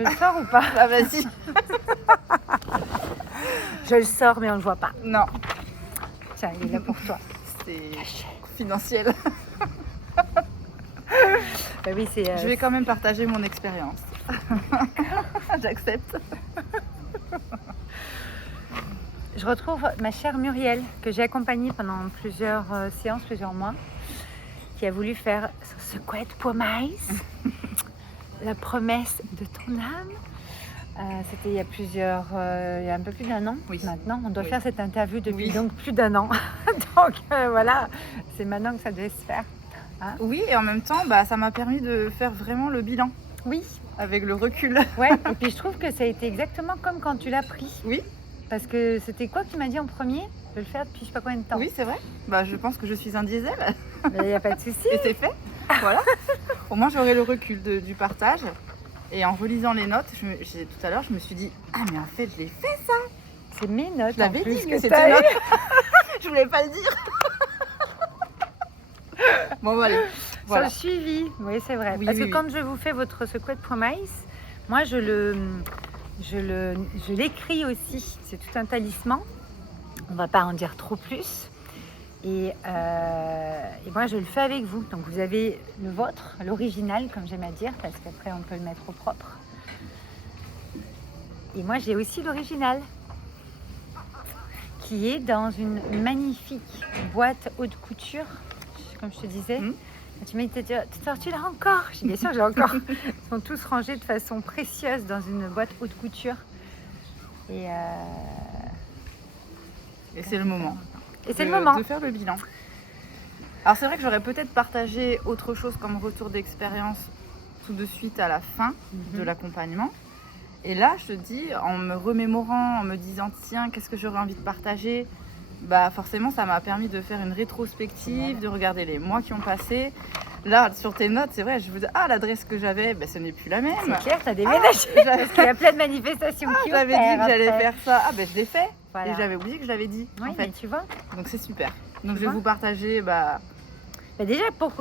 Je le sors ou pas? Ah, vas-y. Je le sors, mais on le voit pas. Non, Tiens, il est là pour toi. c'est confidentiel. Bah oui, c'est. Je vais quand même partager mon expérience. J'accepte. Je retrouve ma chère Muriel, que j'ai accompagnée pendant plusieurs séances, plusieurs mois, qui a voulu faire ce secret promise, la promesse de ton âme. C'était il y a un peu plus d'1 an. Oui. Maintenant, on doit Oui. faire cette interview depuis Oui. donc plus d'1 an. Donc voilà, c'est maintenant que ça devait se faire. Oui, et en même temps, ça m'a permis de faire vraiment le bilan Oui, avec le recul. ouais. Et puis je trouve que ça a été exactement comme quand tu l'as pris. Oui, Parce que c'était quoi que tu m'as dit en premier? De le faire depuis je sais pas combien de temps. oui, c'est vrai. Je pense que je suis un diesel Il n'y a pas de souci. et c'est fait. Voilà. Au moins, j'aurai le recul du partage. Et en relisant les notes, tout à l'heure, je me suis dit, ah mais en fait, je l'ai fait ça. C'est mes notes. Je l'avais en plus dit que que t'as c'était eu. notes. Je voulais pas le dire. Bon, voilà. Sur le suivi, oui c'est vrai. Oui, Parce oui, que oui. quand je vous fais votre secret promise, moi je l'écris aussi. C'est tout un talisman. On va pas en dire trop plus. Et moi je le fais avec vous. Donc vous avez le vôtre, l'original comme j'aime à dire, parce qu'après on peut le mettre au propre. Et moi j'ai aussi l'original, qui est dans une magnifique boîte haute couture, comme je te disais. Tu m'as dit, tu l'as encore? J'ai dit, bien sûr que j'ai encore. Ils sont tous rangés de façon précieuse dans une boîte haute couture. Et c'est le moment. Et c'est le moment. De faire le bilan. Alors c'est vrai que j'aurais peut-être partagé autre chose comme retour d'expérience tout de suite à la fin de l'accompagnement. Et là, je te dis, en me remémorant, en me disant, tiens, qu'est-ce que j'aurais envie de partager? Forcément, ça m'a permis de faire une rétrospective, de regarder les mois qui ont passé. Là, sur tes notes, c'est vrai, je vous dis, l'adresse que j'avais, ce n'est plus la même. C'est clair, tu as déménagé. Parce qu'il y a plein de manifestations qui J'avais dit que j'allais faire ça. Je l'ai fait. Voilà. Et j'avais oublié que je l'avais dit. Oui, en fait. mais tu vois. Donc c'est super. Donc je vais vois vous partager. Déjà, pour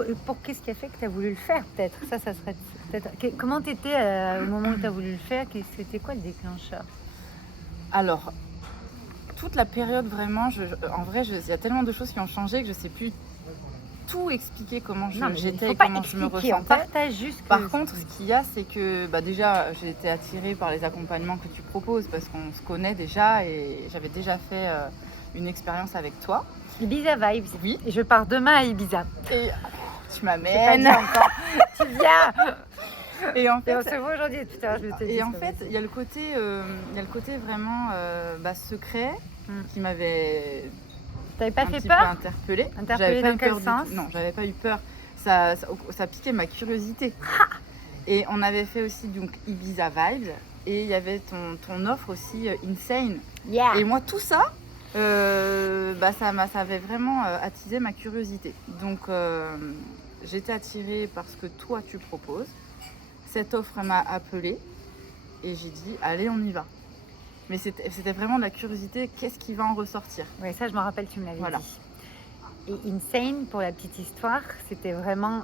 qu'est-ce qui a fait que tu as voulu le faire, peut-être? Ça serait peut-être. Comment tu étais au moment où tu as voulu le faire? C'était quoi le déclencheur? Alors, toute la période vraiment, en vrai, il y a tellement de choses qui ont changé que je ne sais plus tout expliquer comment j'étais et comment je me ressentais. On partage juste. Par contre, ce qu'il y a, c'est que déjà, j'ai été attirée par les accompagnements que tu proposes parce qu'on se connaît déjà et j'avais déjà fait une expérience avec toi. Ibiza Vibes. Oui. Et je pars demain à Ibiza. Et tu J'ai pas m'amènes. dit encore. Tu viens. Et en fait, Et on se voit aujourd'hui. Tout à l'heure, je te dis. et en fait, il y a le côté vraiment secret qui m'avait T'avais pas un fait petit peur? peu interpellée. Interpellée dans quel sens? Non, j'avais pas eu peur. Ça piquait ma curiosité. Et on avait fait aussi donc Ibiza Vibes et il y avait ton offre aussi Insane. Yeah. Et moi tout ça, ça avait vraiment attisé ma curiosité. Donc j'étais attirée par ce que toi tu proposes. Cette offre m'a appelée et j'ai dit allez on y va. Mais c'était vraiment de la curiosité, qu'est-ce qui va en ressortir? Oui, ça je me rappelle, tu me l'avais dit. Et Insane, pour la petite histoire, c'était vraiment...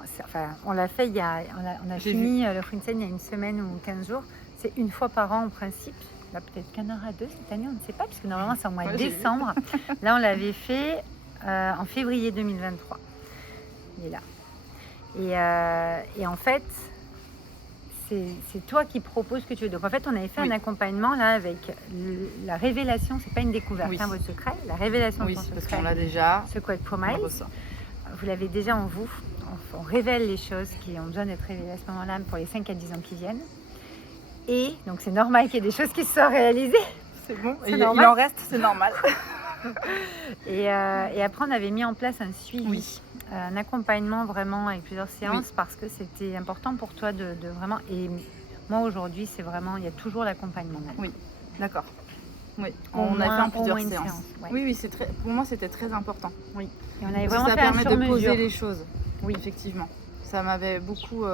on l'a fait on a fini l'offre Insane il y a une semaine ou 15 jours. C'est une fois par an en principe. Là peut-être qu'il y en aura 2 cette année, on ne sait pas, puisque normalement c'est au mois de décembre. Là on l'avait fait en février 2023. Il est là. Et en fait... C'est toi qui proposes ce que tu veux. Donc en fait, on avait fait un accompagnement là avec la révélation. C'est pas une découverte, votre secret. La révélation de ton secret. Parce qu'on l'a déjà. Secret promise. Vous l'avez déjà en vous. On révèle les choses qui ont besoin d'être révélées à ce moment-là pour les 5 à 10 ans qui viennent. Et donc c'est normal qu'il y ait des choses qui se soient réalisées. C'est bon. Il en reste, c'est normal. Et après, on avait mis en place un suivi, un accompagnement vraiment avec plusieurs séances parce que c'était important pour toi de vraiment... Et moi, aujourd'hui, c'est vraiment... Il y a toujours l'accompagnement. Oui, d'accord. Oui, on a fait en plusieurs séances. Oui, pour moi, c'était très important. Oui. Et on avait vraiment ça permet de poser les choses. Oui, effectivement. Ça m'avait beaucoup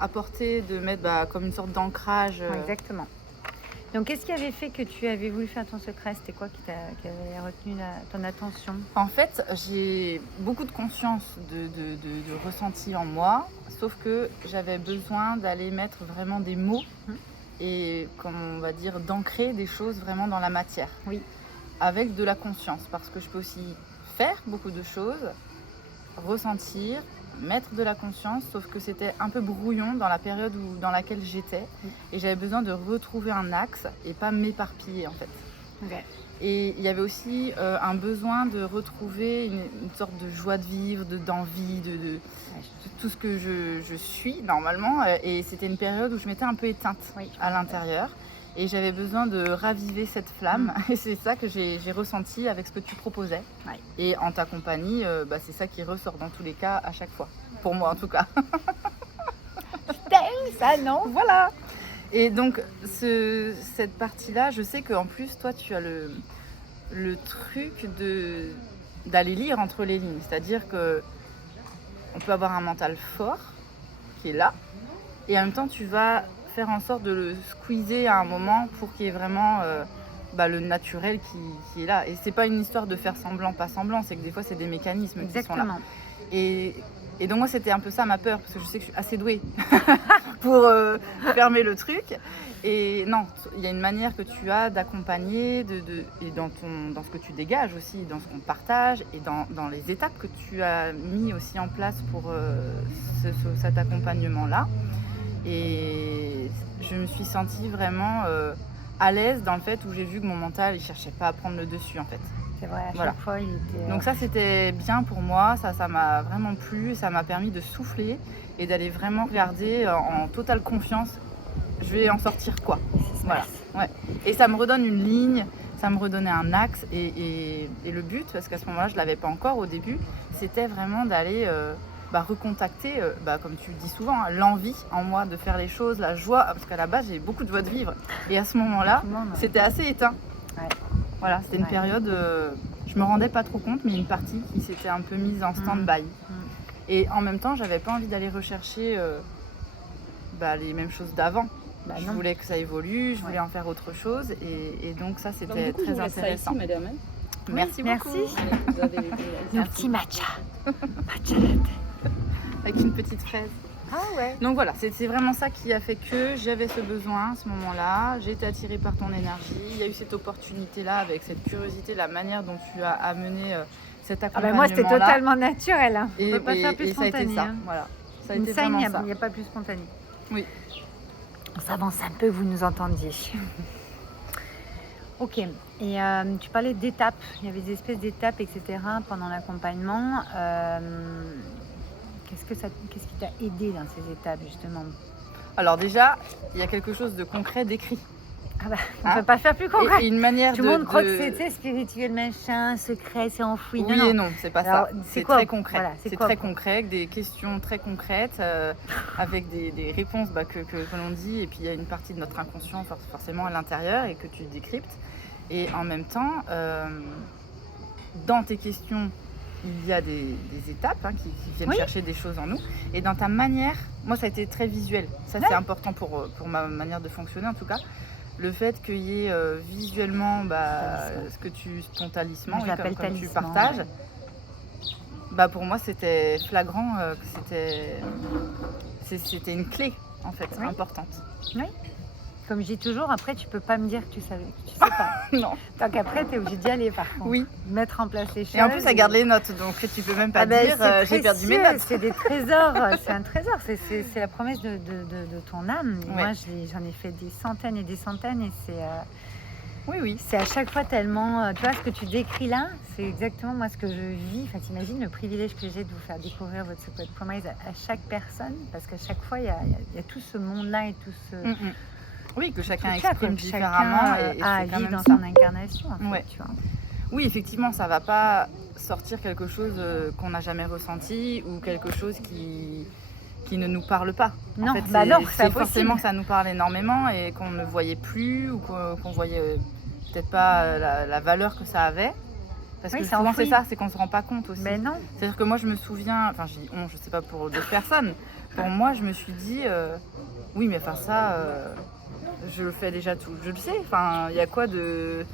apporté de mettre comme une sorte d'ancrage. Exactement. Donc, qu'est-ce qui avait fait que tu avais voulu faire ton secret? C'était quoi qui avait retenu ton attention? En fait, j'ai beaucoup de conscience de ressenti en moi, sauf que j'avais besoin d'aller mettre vraiment des mots et, comme on va dire, d'ancrer des choses vraiment dans la matière. Oui. Avec de la conscience, parce que je peux aussi faire beaucoup de choses, ressentir, mettre de la conscience, sauf que c'était un peu brouillon dans la période dans laquelle j'étais, et j'avais besoin de retrouver un axe et pas m'éparpiller en fait. Okay. Et il y avait aussi un besoin de retrouver une sorte de joie de vivre, d'envie, de tout ce que je suis normalement, et c'était une période où je m'étais un peu éteinte à l'intérieur. Et j'avais besoin de raviver cette flamme. Et c'est ça que j'ai ressenti avec ce que tu proposais. Ouais. Et en ta compagnie, c'est ça qui ressort dans tous les cas à chaque fois. Pour moi en tout cas. T'aimes ça, non? Voilà. Et donc cette partie-là, je sais qu'en plus, toi, tu as le truc d'aller lire entre les lignes. C'est-à-dire qu'on peut avoir un mental fort qui est là. Et en même temps, tu vas faire en sorte de le squeezer à un moment pour qu'il y ait vraiment le naturel qui est là. Et c'est pas une histoire de faire semblant, pas semblant, c'est que des fois c'est des mécanismes Exactement. qui sont là. Et donc moi c'était un peu ça ma peur, parce que je sais que je suis assez douée pour fermer le truc. Et non, il y a une manière que tu as d'accompagner et dans ce que tu dégages aussi, dans ce qu'on partage et dans les étapes que tu as mis aussi en place pour cet accompagnement-là. Et je me suis sentie vraiment à l'aise dans le fait où j'ai vu que mon mental, il cherchait pas à prendre le dessus en fait. C'est vrai, à chaque fois, il était... Donc ça, c'était bien pour moi, ça m'a vraiment plu, ça m'a permis de souffler et d'aller vraiment regarder en totale confiance, je vais en sortir quoi. Voilà. Ouais. Et ça me redonne une ligne, ça me redonnait un axe et le but, parce qu'à ce moment-là, je l'avais pas encore au début, c'était vraiment d'aller... recontacter, comme tu le dis souvent, l'envie en moi de faire les choses, la joie, parce qu'à la base j'ai beaucoup de joie de vivre et à ce moment-là c'était assez éteint. Ouais. Voilà, c'était une période, je me rendais pas trop compte, mais une partie qui s'était un peu mise en stand-by. Et en même temps j'avais pas envie d'aller rechercher les mêmes choses d'avant. Je voulais que ça évolue, je voulais en faire autre chose et donc ça c'était très intéressant. Ici, madame. Merci beaucoup. Merci. Nos petits matcha. Matcha latte. Avec une petite fraise. Ah ouais. Donc voilà, c'est vraiment ça qui a fait que j'avais ce besoin à ce moment-là. J'ai été attirée par ton énergie. Il y a eu cette opportunité-là avec cette curiosité, la manière dont tu as amené cet accompagnement-là. Moi, c'était totalement naturel. Hein. On ne peut pas faire plus spontané. Ça a été ça. Hein. Voilà. Ça a Une été scène, vraiment ça. Il n'y a pas plus spontané. Oui. On s'avance un peu, vous nous entendiez. Ok. Et tu parlais d'étapes. Il y avait des espèces d'étapes, etc. pendant l'accompagnement. Qu'est-ce qui t'a aidé dans ces étapes, justement? Alors déjà, il y a quelque chose de concret d'écrit. On ne peut pas faire plus concret. Et une manière Tout le monde croit que c'est spirituel, machin, secret, c'est enfoui. Oui et non, c'est pas ça. C'est très concret. Voilà, c'est très concret, avec des questions très concrètes, avec des réponses que l'on dit. Et puis il y a une partie de notre inconscient forcément à l'intérieur et que tu décryptes. Et en même temps, dans tes questions, il y a des étapes qui viennent chercher des choses en nous. Et dans ta manière, moi ça a été très visuel. Ça c'est important pour ma manière de fonctionner en tout cas. Le fait qu'il y ait visuellement ton talisman, comme tu partages, pour moi c'était flagrant, c'était une clé en fait, importante. Oui. Comme je dis toujours, après tu peux pas me dire que tu savais. Tu sais pas. Non. Donc après tu es obligé d'y aller par contre. Oui. Mettre en place les choses. Et en plus ça garde les notes, donc tu peux même pas dire j'ai perdu mes notes. C'est des trésors, c'est un trésor, c'est la promesse de ton âme. Ouais. Moi j'en ai fait des centaines et des centaines et c'est... Oui. C'est à chaque fois tellement... tu vois, ce que tu décris là, c'est exactement moi ce que je vis. Enfin, t'imagines le privilège que j'ai de vous faire découvrir votre Secret Promise à chaque personne, parce qu'à chaque fois il y a tout ce monde-là et tout ce... Oui, que chacun exprime différemment et à vivre dans son incarnation. En fait, tu vois. Oui, effectivement, ça va pas sortir quelque chose qu'on n'a jamais ressenti ou quelque chose qui ne nous parle pas. Non, en fait, c'est forcément que ça nous parle énormément et qu'on ne voyait plus ou qu'on voyait peut-être pas la valeur que ça avait. Parce que souvent c'est ça, c'est qu'on se rend pas compte aussi. Mais non. C'est-à-dire que moi je me souviens, enfin je dis je sais pas pour d'autres personnes, pour moi je me suis dit oui mais enfin ça je le fais déjà tout, je le sais, enfin il y a quoi de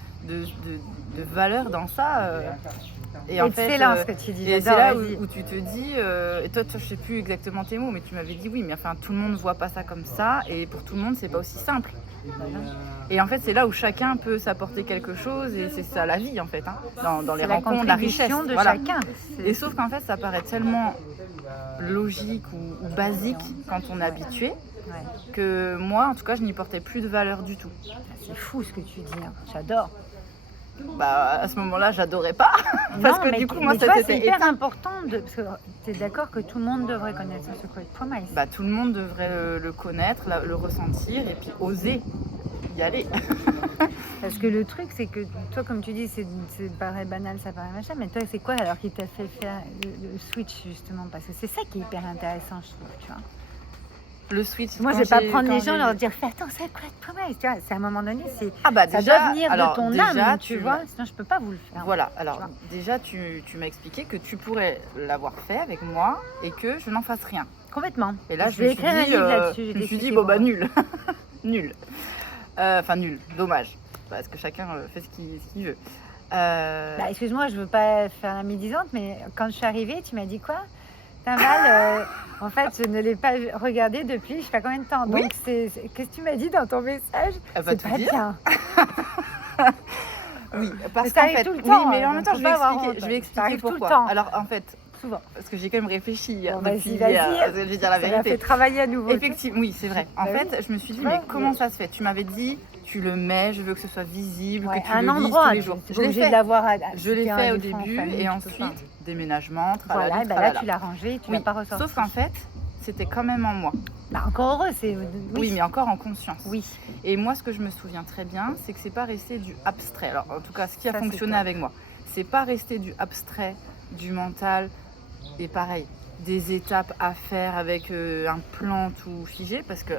valeur dans ça Et en fait, Excellent ce que tu dis, et c'est j'adore, là vas-y. où tu te dis, et toi, je sais plus exactement tes mots, mais tu m'avais dit oui, mais enfin tout le monde ne voit pas ça comme ça, et pour tout le monde, c'est pas aussi simple. Et en fait, c'est là où chacun peut s'apporter quelque chose, et c'est ça la vie en fait, hein, dans les C'est la rencontres, la richesse. contribution de Voilà. chacun. Et sauf qu'en fait, ça paraît tellement logique ou basique quand on est habitué, Ouais. que moi, en tout cas, je n'y portais plus de valeur du tout. C'est fou ce que tu dis, hein. J'adore. Bah, à ce moment-là, j'adorais pas. Parce Non, que mais du coup, moi, tu ça vois, s'était c'est hyper éteint. important parce que tu es d'accord que tout le monde devrait connaître ce Secret Promise. Bah, tout le monde devrait le connaître, le ressentir et puis oser y aller. Parce que le truc, c'est que toi, comme tu dis, c'est paraît banal, ça paraît machin, mais toi, c'est quoi alors qui t'a fait faire le switch justement? Parce que c'est ça qui est hyper intéressant, je trouve, tu vois. Le switch. Moi, je quand vais pas j'ai- prendre quand les gens et j'ai- leur dire fais attends, c'est quoi le Promise, tu vois. C'est à un moment donné, c'est Ah bah ça déjà, doit venir alors, de ton déjà, âme, tu vois. Sinon, je peux pas vous le faire. Voilà, alors Tu vois. déjà, tu m'as expliqué que tu pourrais l'avoir fait avec moi et que je n'en fasse rien. Complètement. Et là, je vais écrire un livre là-dessus. je me suis dit, bon bah nul. Nul. Enfin, nul, dommage. Parce que chacun fait ce qu'il veut. Bah, excuse-moi, je veux pas faire la médisante, mais quand je suis arrivée, tu m'as dit quoi? Val, en fait, je ne l'ai pas regardé depuis je sais pas combien de temps. Oui. Donc, qu'est-ce que tu m'as dit dans ton message? Elle va C'est tout pas dire. bien. Oui, Mais parce ça qu'en arrive fait, tout le oui, temps, mais en donc même temps, faut je pas vais avoir expliquer, honte. je vais Ça expliquer arrive tout le pourquoi. temps. Alors, en fait, Souvent. parce que j'ai quand même réfléchi Bon, depuis vas-y. hier, parce que je vais dire la Ça m'a vérité. fait travailler à nouveau. Effectivement, oui, c'est vrai. En Bah fait, je me suis dit, Tu vois, mais comment ça se fait? Tu m'avais dit, tu le mets, je veux que ce soit visible, Ouais, que tu un le lises endroit, tous les jours. tu es Je l'ai obligé fait. de l'avoir. Je l'ai fait au début et ensuite, déménagement, Voilà, tralala, et ben là, tralala. tu l'as rangé, tu Oui, l'as pas ressorti. sauf qu'en fait, c'était quand même en moi. Bah, encore heureux, c'est. Oui, mais encore en conscience. Oui. Et moi, ce que je me souviens très bien, c'est que c'est pas resté du abstrait. Alors, en tout cas, ce qui a Ça, c'est fonctionné top. avec moi, c'est pas resté du abstrait, du mental, et pareil, des étapes à faire avec un plan tout figé, parce que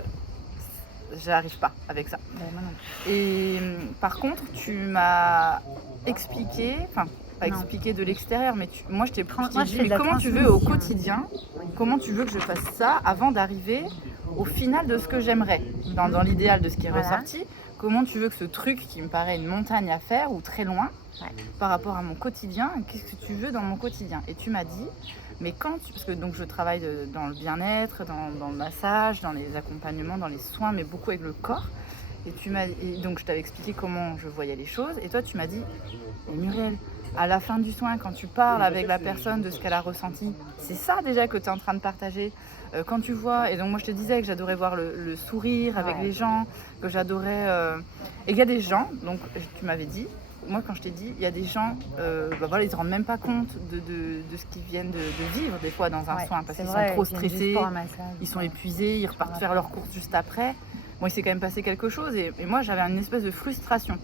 j'arrive pas avec ça. Ben, moi non plus. Et par contre, tu m'as expliqué, enfin, pas Non. expliqué de l'extérieur, mais moi, je t'ai Moi, je dit, fais de mais la comment tu veux au transmission. quotidien, comment tu veux que je fasse ça avant d'arriver au final de ce que j'aimerais, dans l'idéal de ce qui est Voilà. ressorti, comment tu veux que ce truc qui me paraît une montagne à faire ou très loin, Ouais. par rapport à mon quotidien, qu'est-ce que tu veux dans mon quotidien? Et tu m'as dit, mais parce que donc je travaille dans le bien-être, dans le massage, dans les accompagnements, dans les soins, mais beaucoup avec le corps. Et donc je t'avais expliqué comment je voyais les choses. Et toi, tu m'as dit, mais Muriel, à la fin du soin, quand tu parles avec la personne de ce qu'elle a ressenti, c'est ça déjà que tu es en train de partager. Quand tu vois, et donc moi je te disais que j'adorais voir le sourire avec Ouais. les gens, que j'adorais... Et il y a des gens, donc tu m'avais dit, moi quand je t'ai dit, il y a des gens, bah voilà, ils ne se rendent même pas compte de ce qu'ils viennent de vivre des fois dans un Ouais, soin, parce c'est qu'ils vrai, sont trop ils viennent juste stressés, pour un massage. ils sont épuisés, ils repartent faire leurs courses juste après. Moi, il s'est quand même passé quelque chose et moi, j'avais une espèce de frustration.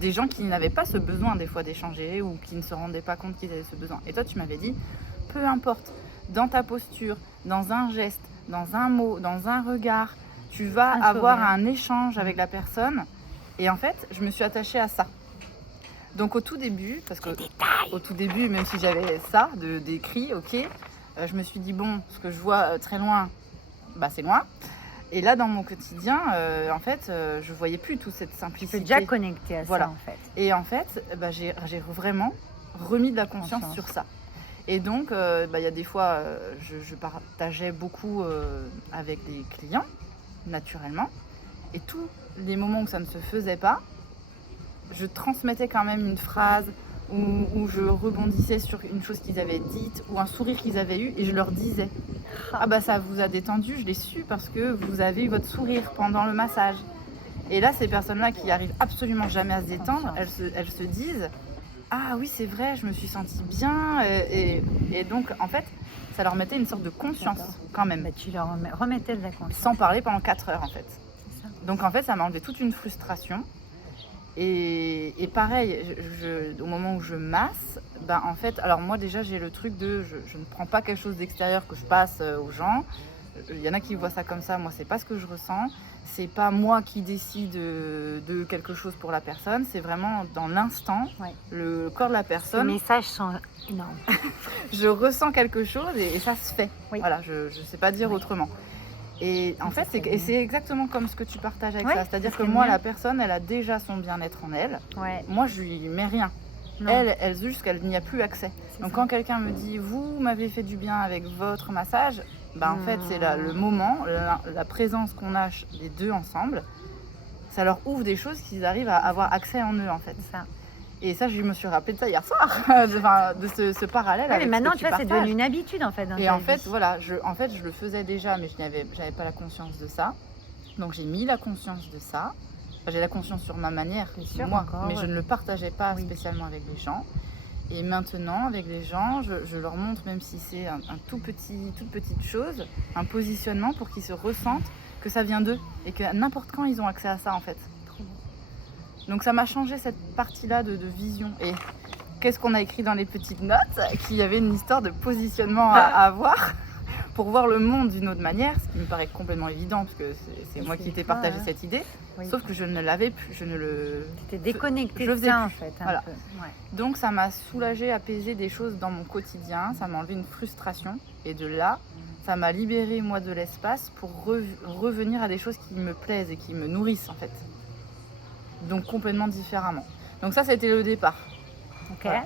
Des gens qui n'avaient pas ce besoin des fois d'échanger ou qui ne se rendaient pas compte qu'ils avaient ce besoin. Et toi, tu m'avais dit, peu importe, dans ta posture, dans un geste, dans un mot, dans un regard, tu vas Un avoir sourire. un échange avec la personne. Et en fait, je me suis attachée à ça. Donc au tout début, parce que au tout début, même si j'avais ça, d'écrit, ok, je me suis dit, bon, ce que je vois très loin, bah c'est loin. Et là, dans mon quotidien, en fait, je voyais plus toute cette Tu simplicité. peux déjà connecter à Voilà. ça, en fait. Et en fait, bah, j'ai vraiment remis de la conscience Conscience. sur ça. Et donc, bah, y a des fois, je partageais beaucoup avec des clients, naturellement. Et tous les moments où ça ne se faisait pas, je transmettais quand même une phrase où je rebondissais sur une chose qu'ils avaient dite ou un sourire qu'ils avaient eu et je leur disais « Ah bah ça vous a détendu, je l'ai su parce que vous avez eu votre sourire pendant le massage. » Et là, ces personnes-là qui arrivent absolument jamais à se détendre, elles se disent « Ah oui, c'est vrai, je me suis sentie bien. » Et donc, en fait, ça leur mettait une sorte de conscience D'accord. quand même. Bah, tu leur remettais de la conscience. Sans parler pendant 4 heures en fait. C'est ça. Donc en fait, ça m'a enlevé toute une frustration. Et pareil, au moment où je masse, ben en fait, alors moi déjà j'ai le truc de je ne prends pas quelque chose d'extérieur que je passe aux gens. Il y en a qui voient ça comme ça, moi c'est pas ce que je ressens. C'est pas moi qui décide de quelque chose pour la personne, c'est vraiment dans l'instant, Ouais. le corps de la Les personne. messages sont énormes. Je ressens quelque chose et ça se fait. Oui. Voilà, je ne sais pas dire Oui. autrement. Et en fait, c'est exactement comme ce que tu partages avec Ouais, ça. C'est-à-dire c'est que ce qui est moi, mieux. la personne, elle a déjà son bien-être en elle. Ouais. Moi, je lui mets rien. elle juste qu'elle n'y a plus accès. Donc quand quelqu'un me dit vous m'avez fait du bien avec votre massage, en fait c'est le moment, la présence qu'on a les deux ensemble, ça leur ouvre des choses qu'ils arrivent à avoir accès en eux en fait. C'est ça. Et ça, je me suis rappelé de ça hier soir, de ce parallèle. Ouais, avec mais maintenant, ce que tu vois, c'est devenu une habitude en fait. Et en fait, voilà, je le faisais déjà, mais j'avais pas la conscience de ça. Donc j'ai mis la conscience de ça. J'ai la conscience sur ma manière, sûr, moi, encore, mais je ne le partageais pas spécialement avec les gens. Et maintenant, avec les gens, je leur montre, même si c'est toute petite chose, un positionnement pour qu'ils se ressentent que ça vient d'eux et que n'importe quand ils ont accès à ça en fait. Donc ça m'a changé cette partie-là de vision. Et qu'est-ce qu'on a écrit dans les petites notes? Qu'il y avait une histoire de positionnement à avoir pour voir le monde d'une autre manière, ce qui me paraît complètement évident parce que c'est moi qui t'ai partagé cette idée. Oui. Sauf que je ne l'avais plus, T'étais déconnectée de ça en fait. Voilà. Donc ça m'a soulagée, apaisé des choses dans mon quotidien, ça m'a enlevé une frustration et de là, ça m'a libéré moi de l'espace pour revenir à des choses qui me plaisent et qui me nourrissent en fait. Donc complètement différemment. Donc ça, c'était le départ. Ok. Voilà.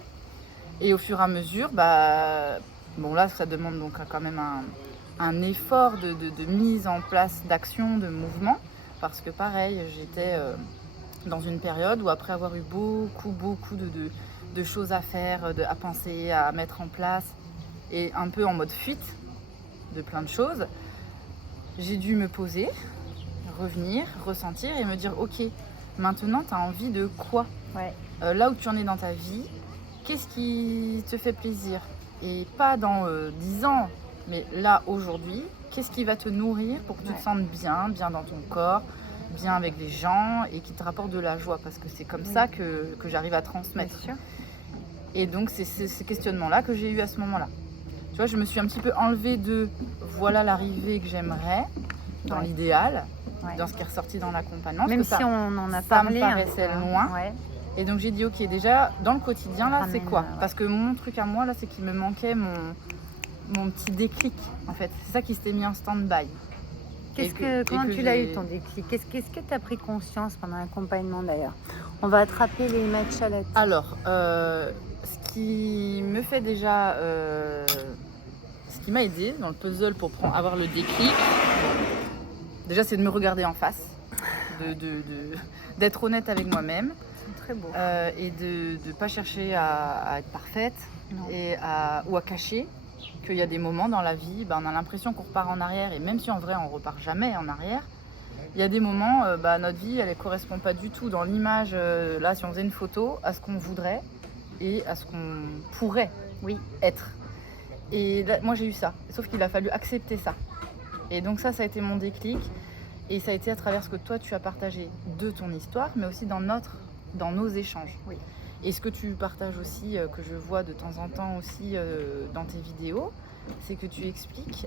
Et au fur et à mesure, là, ça demande donc quand même un effort de mise en place d'action, de mouvement, parce que pareil, j'étais dans une période où après avoir eu beaucoup de choses à faire, à penser, à mettre en place, et un peu en mode fuite de plein de choses, j'ai dû me poser, revenir, ressentir et me dire ok, maintenant, tu as envie de quoi? Là où tu en es dans ta vie, qu'est-ce qui te fait plaisir? Et pas dans 10 ans, mais là, aujourd'hui, qu'est-ce qui va te nourrir pour que tu te sentes bien dans ton corps, bien avec les gens et qui te rapporte de la joie? Parce que c'est comme ça que j'arrive à transmettre. Bien sûr. Et donc, c'est ces questionnements-là que j'ai eu à ce moment-là. Tu vois, je me suis un petit peu enlevée de voilà l'arrivée que j'aimerais, dans l'idéal. Dans ce qui est ressorti dans l'accompagnement. Même si on en a parlé. Ça me paraissait loin. Et donc j'ai dit ok, déjà dans le quotidien là c'est quoi? Parce que mon truc à moi là c'est qu'il me manquait mon petit déclic en fait. C'est ça qui s'était mis en stand-by. Comment tu l'as eu ton déclic? Qu'est-ce que tu as pris conscience pendant l'accompagnement d'ailleurs? On va attraper les matchalettes. Alors, ce qui me fait déjà... ce qui m'a aidé dans le puzzle pour avoir le déclic, déjà, c'est de me regarder en face, d'être honnête avec moi-même. C'est très beau. Et de ne pas chercher à être parfaite ou à cacher qu'il y a des moments dans la vie, on a l'impression qu'on repart en arrière. Et même si en vrai, on ne repart jamais en arrière, il y a des moments, notre vie, elle ne correspond pas du tout dans l'image, là, si on faisait une photo, à ce qu'on voudrait et à ce qu'on pourrait être. Et là, moi, j'ai eu ça. Sauf qu'il a fallu accepter ça. Et donc ça a été mon déclic et ça a été à travers ce que toi tu as partagé de ton histoire, mais aussi dans nos échanges. Oui. Et ce que tu partages aussi, que je vois de temps en temps aussi dans tes vidéos, c'est que tu expliques,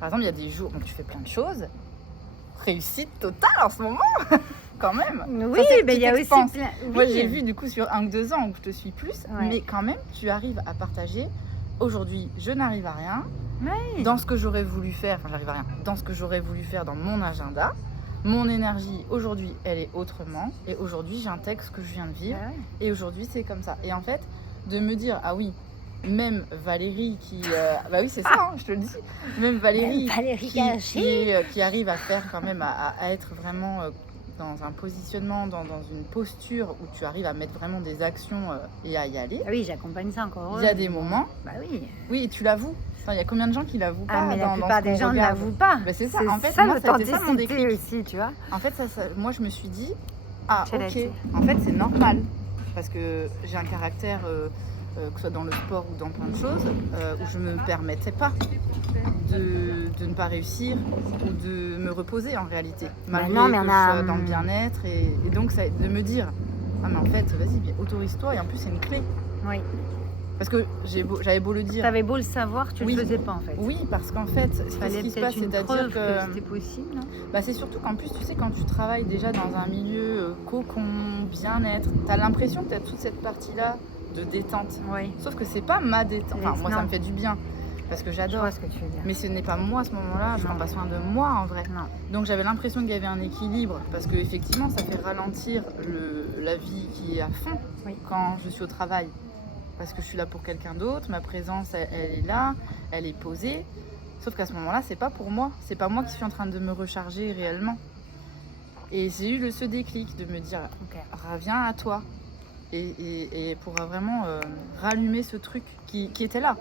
par exemple il y a des jours où tu fais plein de choses, réussite totale en ce moment quand même. Oui, mais il y a aussi plein... Moi j'ai vu du coup sur 1 ou 2 ans où je te suis plus, mais quand même tu arrives à partager, aujourd'hui je n'arrive à rien, dans ce que j'aurais voulu faire, dans ce que j'aurais voulu faire dans mon agenda, mon énergie aujourd'hui elle est autrement et aujourd'hui j'intègre ce que je viens de vivre et aujourd'hui c'est comme ça. Et en fait de me dire ah oui, même Valérie qui bah oui c'est ça, je te le dis, même Valérie qui arrive à faire quand même à être vraiment dans un positionnement, dans une posture où tu arrives à mettre vraiment des actions et à y aller. Ah oui, j'accompagne ça encore. Il y a des moments. Bah oui. Oui, tu l'avoues. Il y a combien de gens qui l'avouent pas? Mais la plupart des gens ne l'avouent pas. Bah, c'est ça. En fait, ça, moi, c'était ça mon déclic aussi, tu vois. En fait, moi, je me suis dit, ok. En fait, c'est normal parce que j'ai un caractère, que ce soit dans le sport ou dans plein de choses, où je me permettais pas de ne pas réussir ou de me reposer en réalité. Malgré que je sois dans le bien-être et donc ça, de me dire, ah mais en fait, vas-y, autorise-toi et en plus c'est une clé. Oui. Parce que j'avais beau le dire. T'avais beau le savoir, tu ne le faisais pas en fait. Oui, parce qu'en fait, ce qui se passe, c'est-à-dire que c'était possible, non? C'est surtout qu'en plus, tu sais, quand tu travailles déjà dans un milieu cocon, bien-être, tu as l'impression que tu as toute cette partie-là de détente. Oui. Sauf que c'est pas ma détente. Enfin, moi, ça me fait du bien. parce que Je j'adore. vois ce que tu veux dire. Mais ce n'est pas moi à ce moment-là, je prends pas soin de moi en vrai. Non. Donc j'avais l'impression qu'il y avait un équilibre, parce que effectivement ça fait ralentir la vie qui est à fond quand je suis au travail. Parce que je suis là pour quelqu'un d'autre, ma présence elle est là, elle est posée. Sauf qu'à ce moment-là, c'est pas pour moi, c'est pas moi qui suis en train de me recharger réellement. Et j'ai eu ce déclic de me dire, reviens à toi. Et pour vraiment rallumer ce truc qui était là.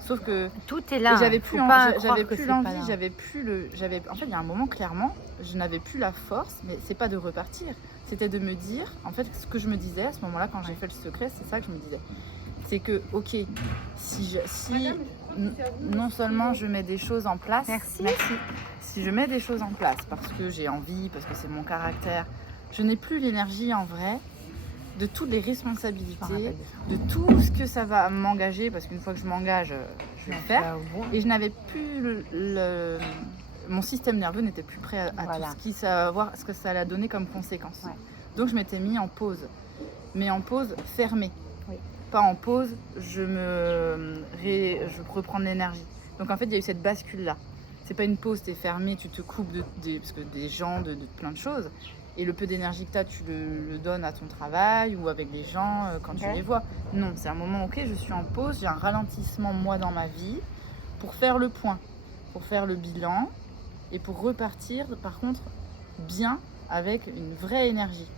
Sauf que tout est là. J'avais plus l'envie, en fait, il y a un moment clairement, je n'avais plus la force, mais c'est pas de repartir, c'était de me dire, en fait, ce que je me disais à ce moment-là quand j'ai fait le secret, c'est ça que je me disais. C'est que, ok, si non seulement je mets des choses en place, merci. Si je mets des choses en place parce que j'ai envie, parce que c'est mon caractère, je n'ai plus l'énergie en vrai de toutes les responsabilités, de tout ce que ça va m'engager, parce qu'une fois que je m'engage, je vais le faire. Et je n'avais plus mon système nerveux n'était plus prêt à tout voir ce que ça allait donner comme conséquence. Ouais. Donc je m'étais mis en pause, mais en pause fermée. Oui. Pas en pause, je reprends de l'énergie. Donc en fait, il y a eu cette bascule-là. C'est pas une pause, t'es fermé, tu te coupes parce que des gens, de plein de choses. Et le peu d'énergie que tu as, tu le donnes à ton travail ou avec les gens quand tu les vois. Non, c'est un moment, ok, je suis en pause, j'ai un ralentissement moi dans ma vie pour faire le point, pour faire le bilan et pour repartir par contre bien avec une vraie énergie.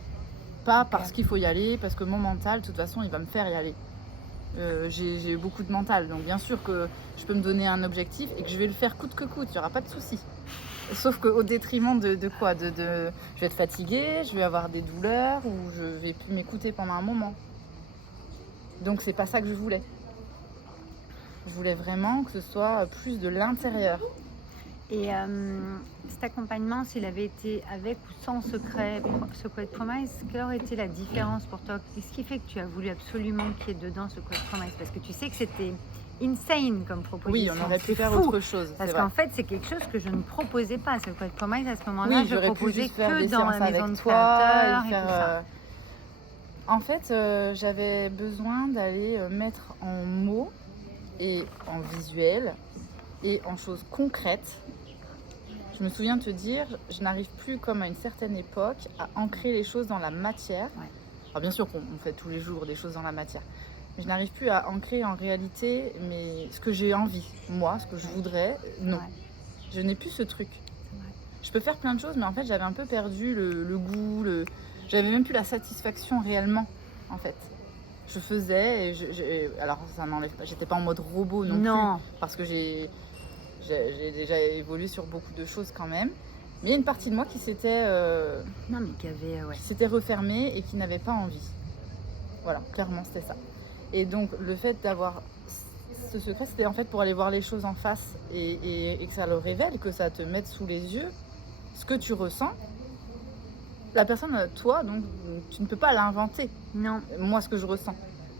Pas parce qu'il faut y aller, parce que mon mental, de toute façon, il va me faire y aller. J'ai beaucoup de mental, donc bien sûr que je peux me donner un objectif et que je vais le faire coûte que coûte, il n'y aura pas de souci. Sauf qu'au détriment de quoi je vais être fatiguée, je vais avoir des douleurs ou je vais plus m'écouter pendant un moment. Donc c'est pas ça que je voulais. Je voulais vraiment que ce soit plus de l'intérieur. Et cet accompagnement, s'il avait été avec ou sans secret promise, quelle aurait été la différence pour toi? Qu'est-ce qui fait que tu as voulu absolument qu'il y ait dedans secret promise? Parce que tu sais que c'était insane comme proposition. Oui, on aurait pu faire autre chose. Parce qu'en fait, c'est quelque chose que je ne proposais pas. Secret promise, à ce moment-là, je proposais que dans la maison de créateur et tout ça. En fait, j'avais besoin d'aller mettre en mots et en visuel et en choses concrètes. Je me souviens te dire, je n'arrive plus comme à une certaine époque à ancrer les choses dans la matière. Ouais. Alors bien sûr qu'on fait tous les jours des choses dans la matière. Mais je n'arrive plus à ancrer en réalité ce que j'ai envie, moi, ce que je voudrais. Non, je n'ai plus ce truc. Je peux faire plein de choses, mais en fait, j'avais un peu perdu le goût, j'avais même plus la satisfaction réellement, en fait. Je faisais, alors ça m'enlève pas, j'étais pas en mode robot non plus, parce que j'ai déjà évolué sur beaucoup de choses quand même. Mais il y a une partie de moi qui s'était refermée et qui n'avait pas envie. Voilà, clairement, c'était ça. Et donc, le fait d'avoir ce secret, c'était en fait pour aller voir les choses en face et que ça le révèle, que ça te mette sous les yeux ce que tu ressens. La personne, toi, donc, tu ne peux pas l'inventer. Non. Moi, ce que je ressens.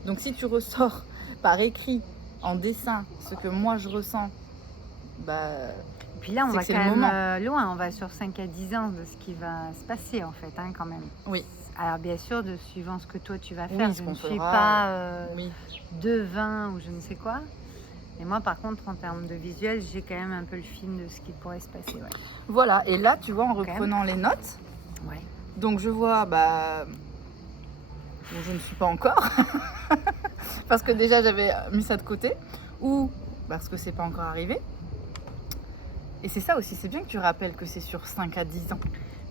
Donc, si tu ressors par écrit, en dessin, ce que moi je ressens, puis là, on va quand même loin. On va sur 5 à 10 ans de ce qui va se passer, en fait, quand même. Oui. Alors bien sûr, suivant ce que toi tu vas faire, je ne suis pas devin ou je ne sais quoi. Et moi par contre, en termes de visuel, j'ai quand même un peu le film de ce qui pourrait se passer. Ouais. Voilà, et là tu vois, en reprenant les notes, donc je vois, où je ne suis pas encore, parce que déjà j'avais mis ça de côté, ou parce que c'est pas encore arrivé. Et c'est ça aussi, c'est bien que tu rappelles que c'est sur 5 à 10 ans.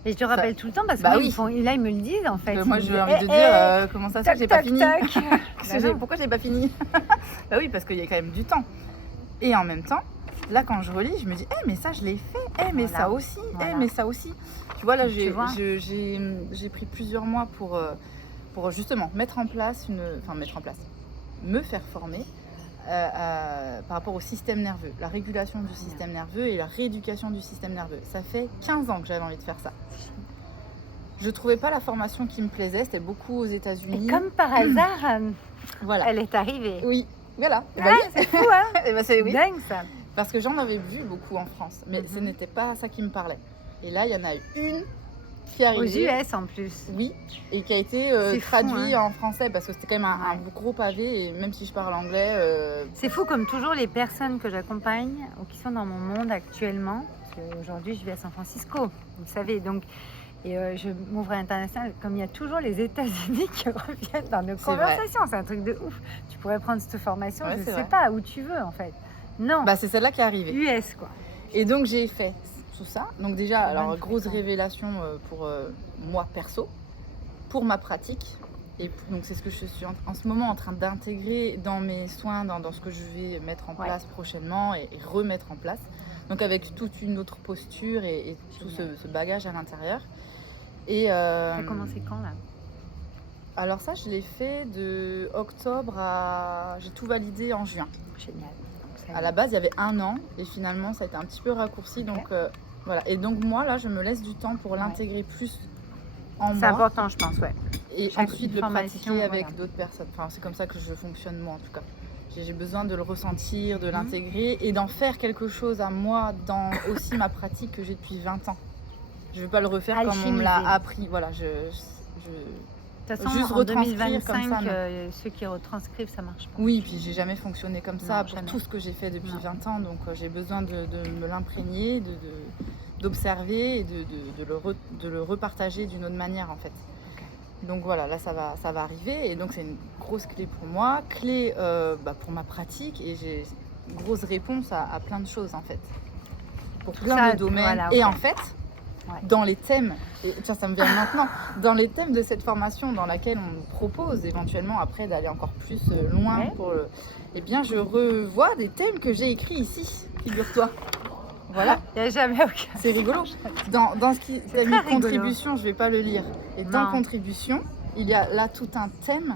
Et je te rappelle tout le temps parce que là, ils me le disent en fait. Moi, j'ai envie de dire comment ça se fait que j'ai pas fini. Pourquoi j'ai pas fini? Bah oui, parce qu'il y a quand même du temps. Et en même temps, là, quand je relis, je me dis, mais ça, je l'ai fait. Mais ça aussi. Mais ça aussi. Tu vois, là, j'ai pris plusieurs mois pour justement me faire former par rapport au système nerveux, la régulation du système nerveux et la rééducation du système nerveux. Ça fait 15 ans que j'avais envie de faire ça. Je trouvais pas la formation qui me plaisait, c'était beaucoup aux États-Unis. Et comme par hasard, elle est arrivée. Oui, voilà. C'est fou, hein? C'est dingue ça. Parce que j'en avais vu beaucoup en France, mais ce n'était pas ça qui me parlait. Et là, il y en a une qui est Aux arrivé. US en plus. Oui, et qui a été C'est fou, traduit hein. en français parce que c'était quand même un gros pavé et même si je parle anglais. C'est fou comme toujours les personnes que j'accompagne ou qui sont dans mon monde actuellement. Aujourd'hui, je vis à San Francisco, vous le savez. Donc, et je m'ouvre à l'international. Comme il y a toujours les États-Unis qui reviennent dans nos conversations, c'est un truc de ouf. Tu pourrais prendre cette formation, je ne sais pas où tu veux en fait. Non. Bah, c'est celle-là qui est arrivée. US quoi. Et donc j'ai fait tout ça. Donc déjà, alors grosse ans. révélation pour moi perso, pour ma pratique. Et donc c'est ce que je suis en ce moment en train d'intégrer dans mes soins, dans ce que je vais mettre en place prochainement et remettre en place. Donc avec toute une autre posture et tout ce bagage à l'intérieur. Et T'as commencé quand là? Alors ça, je l'ai fait de octobre à... J'ai tout validé en juin. Génial. À la base, il y avait 1 an et finalement, ça a été un petit peu raccourci. Donc voilà. Et donc moi, là, je me laisse du temps pour l'intégrer plus en moi. C'est important, je pense, ouais. Et ensuite le pratiquer avec voilà. d'autres personnes. Enfin, c'est comme ça que je fonctionne moi en tout cas. J'ai besoin de le ressentir, de l'intégrer et d'en faire quelque chose à moi dans aussi ma pratique que j'ai depuis 20 ans. Je ne veux pas le refaire comme on me l'a appris. Voilà, de toute façon, juste en retranscrire 2025, comme ça, ceux qui retranscrivent, ça marche pas. Oui, puis j'ai jamais fonctionné comme ça Non, pour jamais. tout ce que j'ai fait depuis 20 ans. Donc j'ai besoin de me l'imprégner, d'observer et de le repartager d'une autre manière en fait. Donc voilà, là ça va arriver et donc c'est une grosse clé pour moi, clé pour ma pratique et j'ai une grosse réponse à plein de choses en fait, pour plein de domaines. Voilà, et en fait, dans les thèmes, et ça me vient maintenant, dans les thèmes de cette formation dans laquelle on nous propose éventuellement après d'aller encore plus loin, eh bien je revois des thèmes que j'ai écrits ici, figure-toi. Voilà. Il n'y a jamais aucun. C'est rigolo. Dans ce qui est mis contribution, je ne vais pas le lire. Et dans contribution, il y a là tout un thème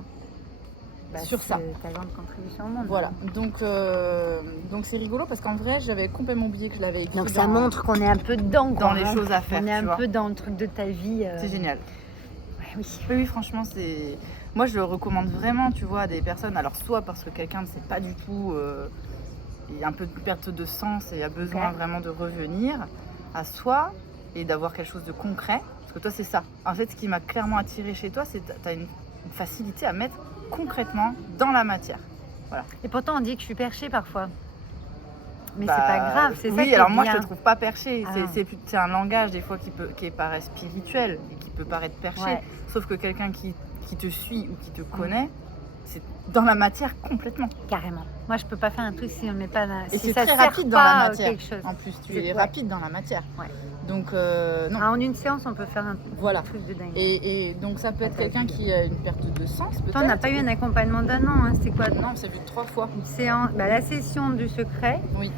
sur ça. Ta grande contribution au monde. Voilà. Donc c'est rigolo parce qu'en vrai, j'avais complètement oublié que je l'avais écrit. Donc ça montre qu'on est un peu dedans. Dans les choses à faire. On est un peu dans le truc de ta vie. C'est génial. Ouais, oui, franchement, c'est. Moi, je le recommande vraiment, tu vois, à des personnes. Alors, soit parce que quelqu'un ne sait pas du tout. Il y a un peu de perte de sens et il y a besoin vraiment de revenir à soi et d'avoir quelque chose de concret. Parce que toi, c'est ça. En fait, ce qui m'a clairement attiré chez toi, c'est que tu as une facilité à mettre concrètement dans la matière. Voilà. Et pourtant, on dit que je suis perchée parfois. Mais c'est pas grave, c'est ça qui est Oui, alors moi, bien. je te trouve pas perché. C'est un langage, des fois, qui paraît spirituel et qui peut paraître perché. Ouais. Sauf que quelqu'un qui te suit ou qui te connaît, c'est dans la matière complètement. Carrément. Moi, je peux pas faire un truc si on ne met pas dans... Et si c'est ça très sert rapide dans pas la matière. Quelque chose. En plus, tu es rapide dans la matière. Ouais. Donc, non. En une séance, on peut faire un truc de dingue. Et donc, ça peut être quelqu'un qui a une perte de sens, peut-être. Toi, on n'a pas eu un accompagnement d'1 an, hein. C'était quoi? Non, c'est vu 3 fois. Une séance, la session du secret. Oui.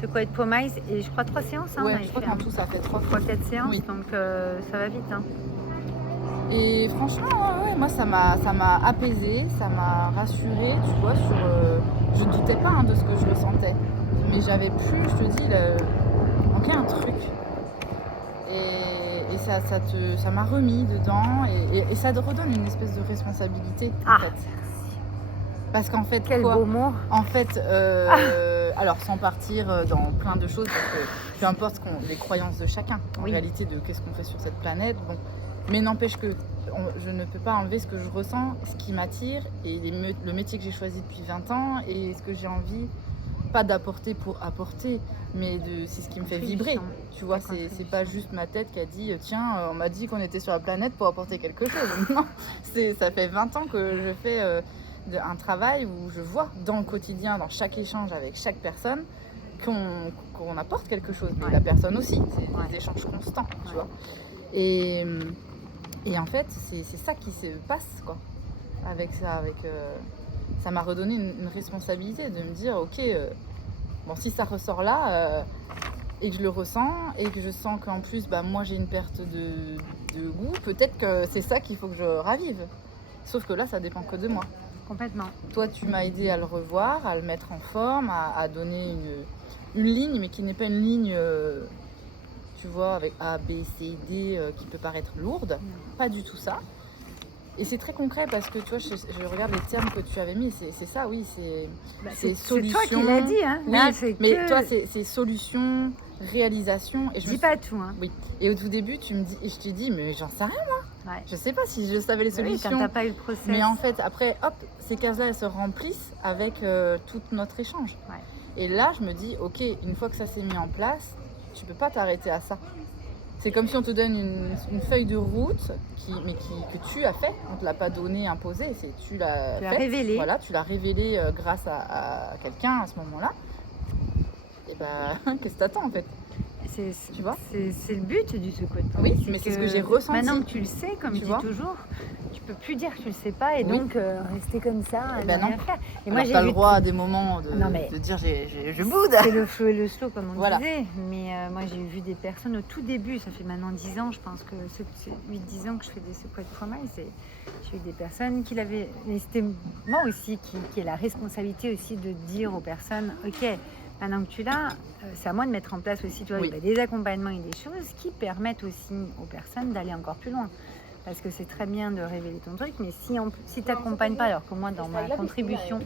Secret de Promise, et je crois 3 séances. Hein, je crois qu'en tout, ça fait 3 fois. 4 séances, donc ça va vite. Hein. Et franchement, moi, ça m'a apaisée, ça m'a rassurée, tu vois, je ne doutais pas de ce que je ressentais. Mais j'avais plus, je te dis, manquait un truc. Et ça m'a remis dedans et ça te redonne une espèce de responsabilité, en fait. Parce qu'en fait, quel beau mot. En fait, alors sans partir dans plein de choses, parce que peu importe les croyances de chacun, en réalité, de qu'est-ce qu'on fait sur cette planète. Bon. Mais n'empêche que je ne peux pas enlever ce que je ressens, ce qui m'attire, et le métier que j'ai choisi depuis 20 ans, et ce que j'ai envie, pas d'apporter pour apporter, mais c'est ce qui me fait vibrer. Tu vois, c'est pas juste ma tête qui a dit, tiens, on m'a dit qu'on était sur la planète pour apporter quelque chose. Non, ça fait 20 ans que je fais un travail où je vois dans le quotidien, dans chaque échange avec chaque personne, qu'on apporte quelque chose, mais la personne aussi. C'est des échanges constants, tu vois. Et en fait, c'est ça qui se passe, quoi. Avec ça, ça m'a redonné une responsabilité de me dire, ok, bon, si ça ressort là, et que je le ressens, et que je sens qu'en plus, moi, j'ai une perte de goût, peut-être que c'est ça qu'il faut que je ravive. Sauf que là, ça dépend que de moi. Complètement. Toi, tu m'as aidé à le revoir, à le mettre en forme, à donner une ligne, mais qui n'est pas une ligne... tu vois, avec A, B, C, D, qui peut paraître lourde. Pas du tout ça. Et c'est très concret parce que, tu vois, je regarde les termes que tu avais mis, c'est ça, oui, c'est solution. C'est toi qui l'as dit, hein. Oui, Là, mais toi, c'est solution, réalisation. Et Dis pas tout, hein. Oui. Et au tout début, tu me dis, et je te dis, mais j'en sais rien, moi. Ouais. Je sais pas si je savais les solutions. Oui, quand t'as pas eu le process. Mais en fait, après, hop, ces cases-là, elles se remplissent avec tout notre échange. Ouais. Et là, je me dis, ok, une fois que ça s'est mis en place, tu peux pas t'arrêter à ça. C'est comme si on te donne une feuille de route que tu as fait. On ne te l'a pas donnée, imposée. Tu l'as révélée. Voilà, tu l'as révélée grâce à quelqu'un à ce moment-là. Et ben, qu'est-ce que t'attends en fait? Tu vois, c'est le but du secouet de promesse. Oui, mais c'est ce que j'ai ressenti. Maintenant que tu le sais, comme je dis toujours, tu peux plus dire que tu le sais pas et donc rester comme ça, et ben non. Rien faire. Et alors, moi, t'as le droit à des moments de dire je boude. C'est le feu et le slow comme on disait. Mais moi j'ai vu des personnes au tout début, ça fait maintenant 10 ans, je pense que c'est 8-10 ans que je fais des secouet de promesse. Et j'ai eu des personnes qui l'avaient. Mais c'était moi aussi qui ai la responsabilité aussi de dire aux personnes, ok. Maintenant que tu l'as, c'est à moi de mettre en place aussi des accompagnements et des choses qui permettent aussi aux personnes d'aller encore plus loin. Parce que c'est très bien de révéler ton truc, mais si tu n'accompagnes pas, alors que moi dans ma contribution,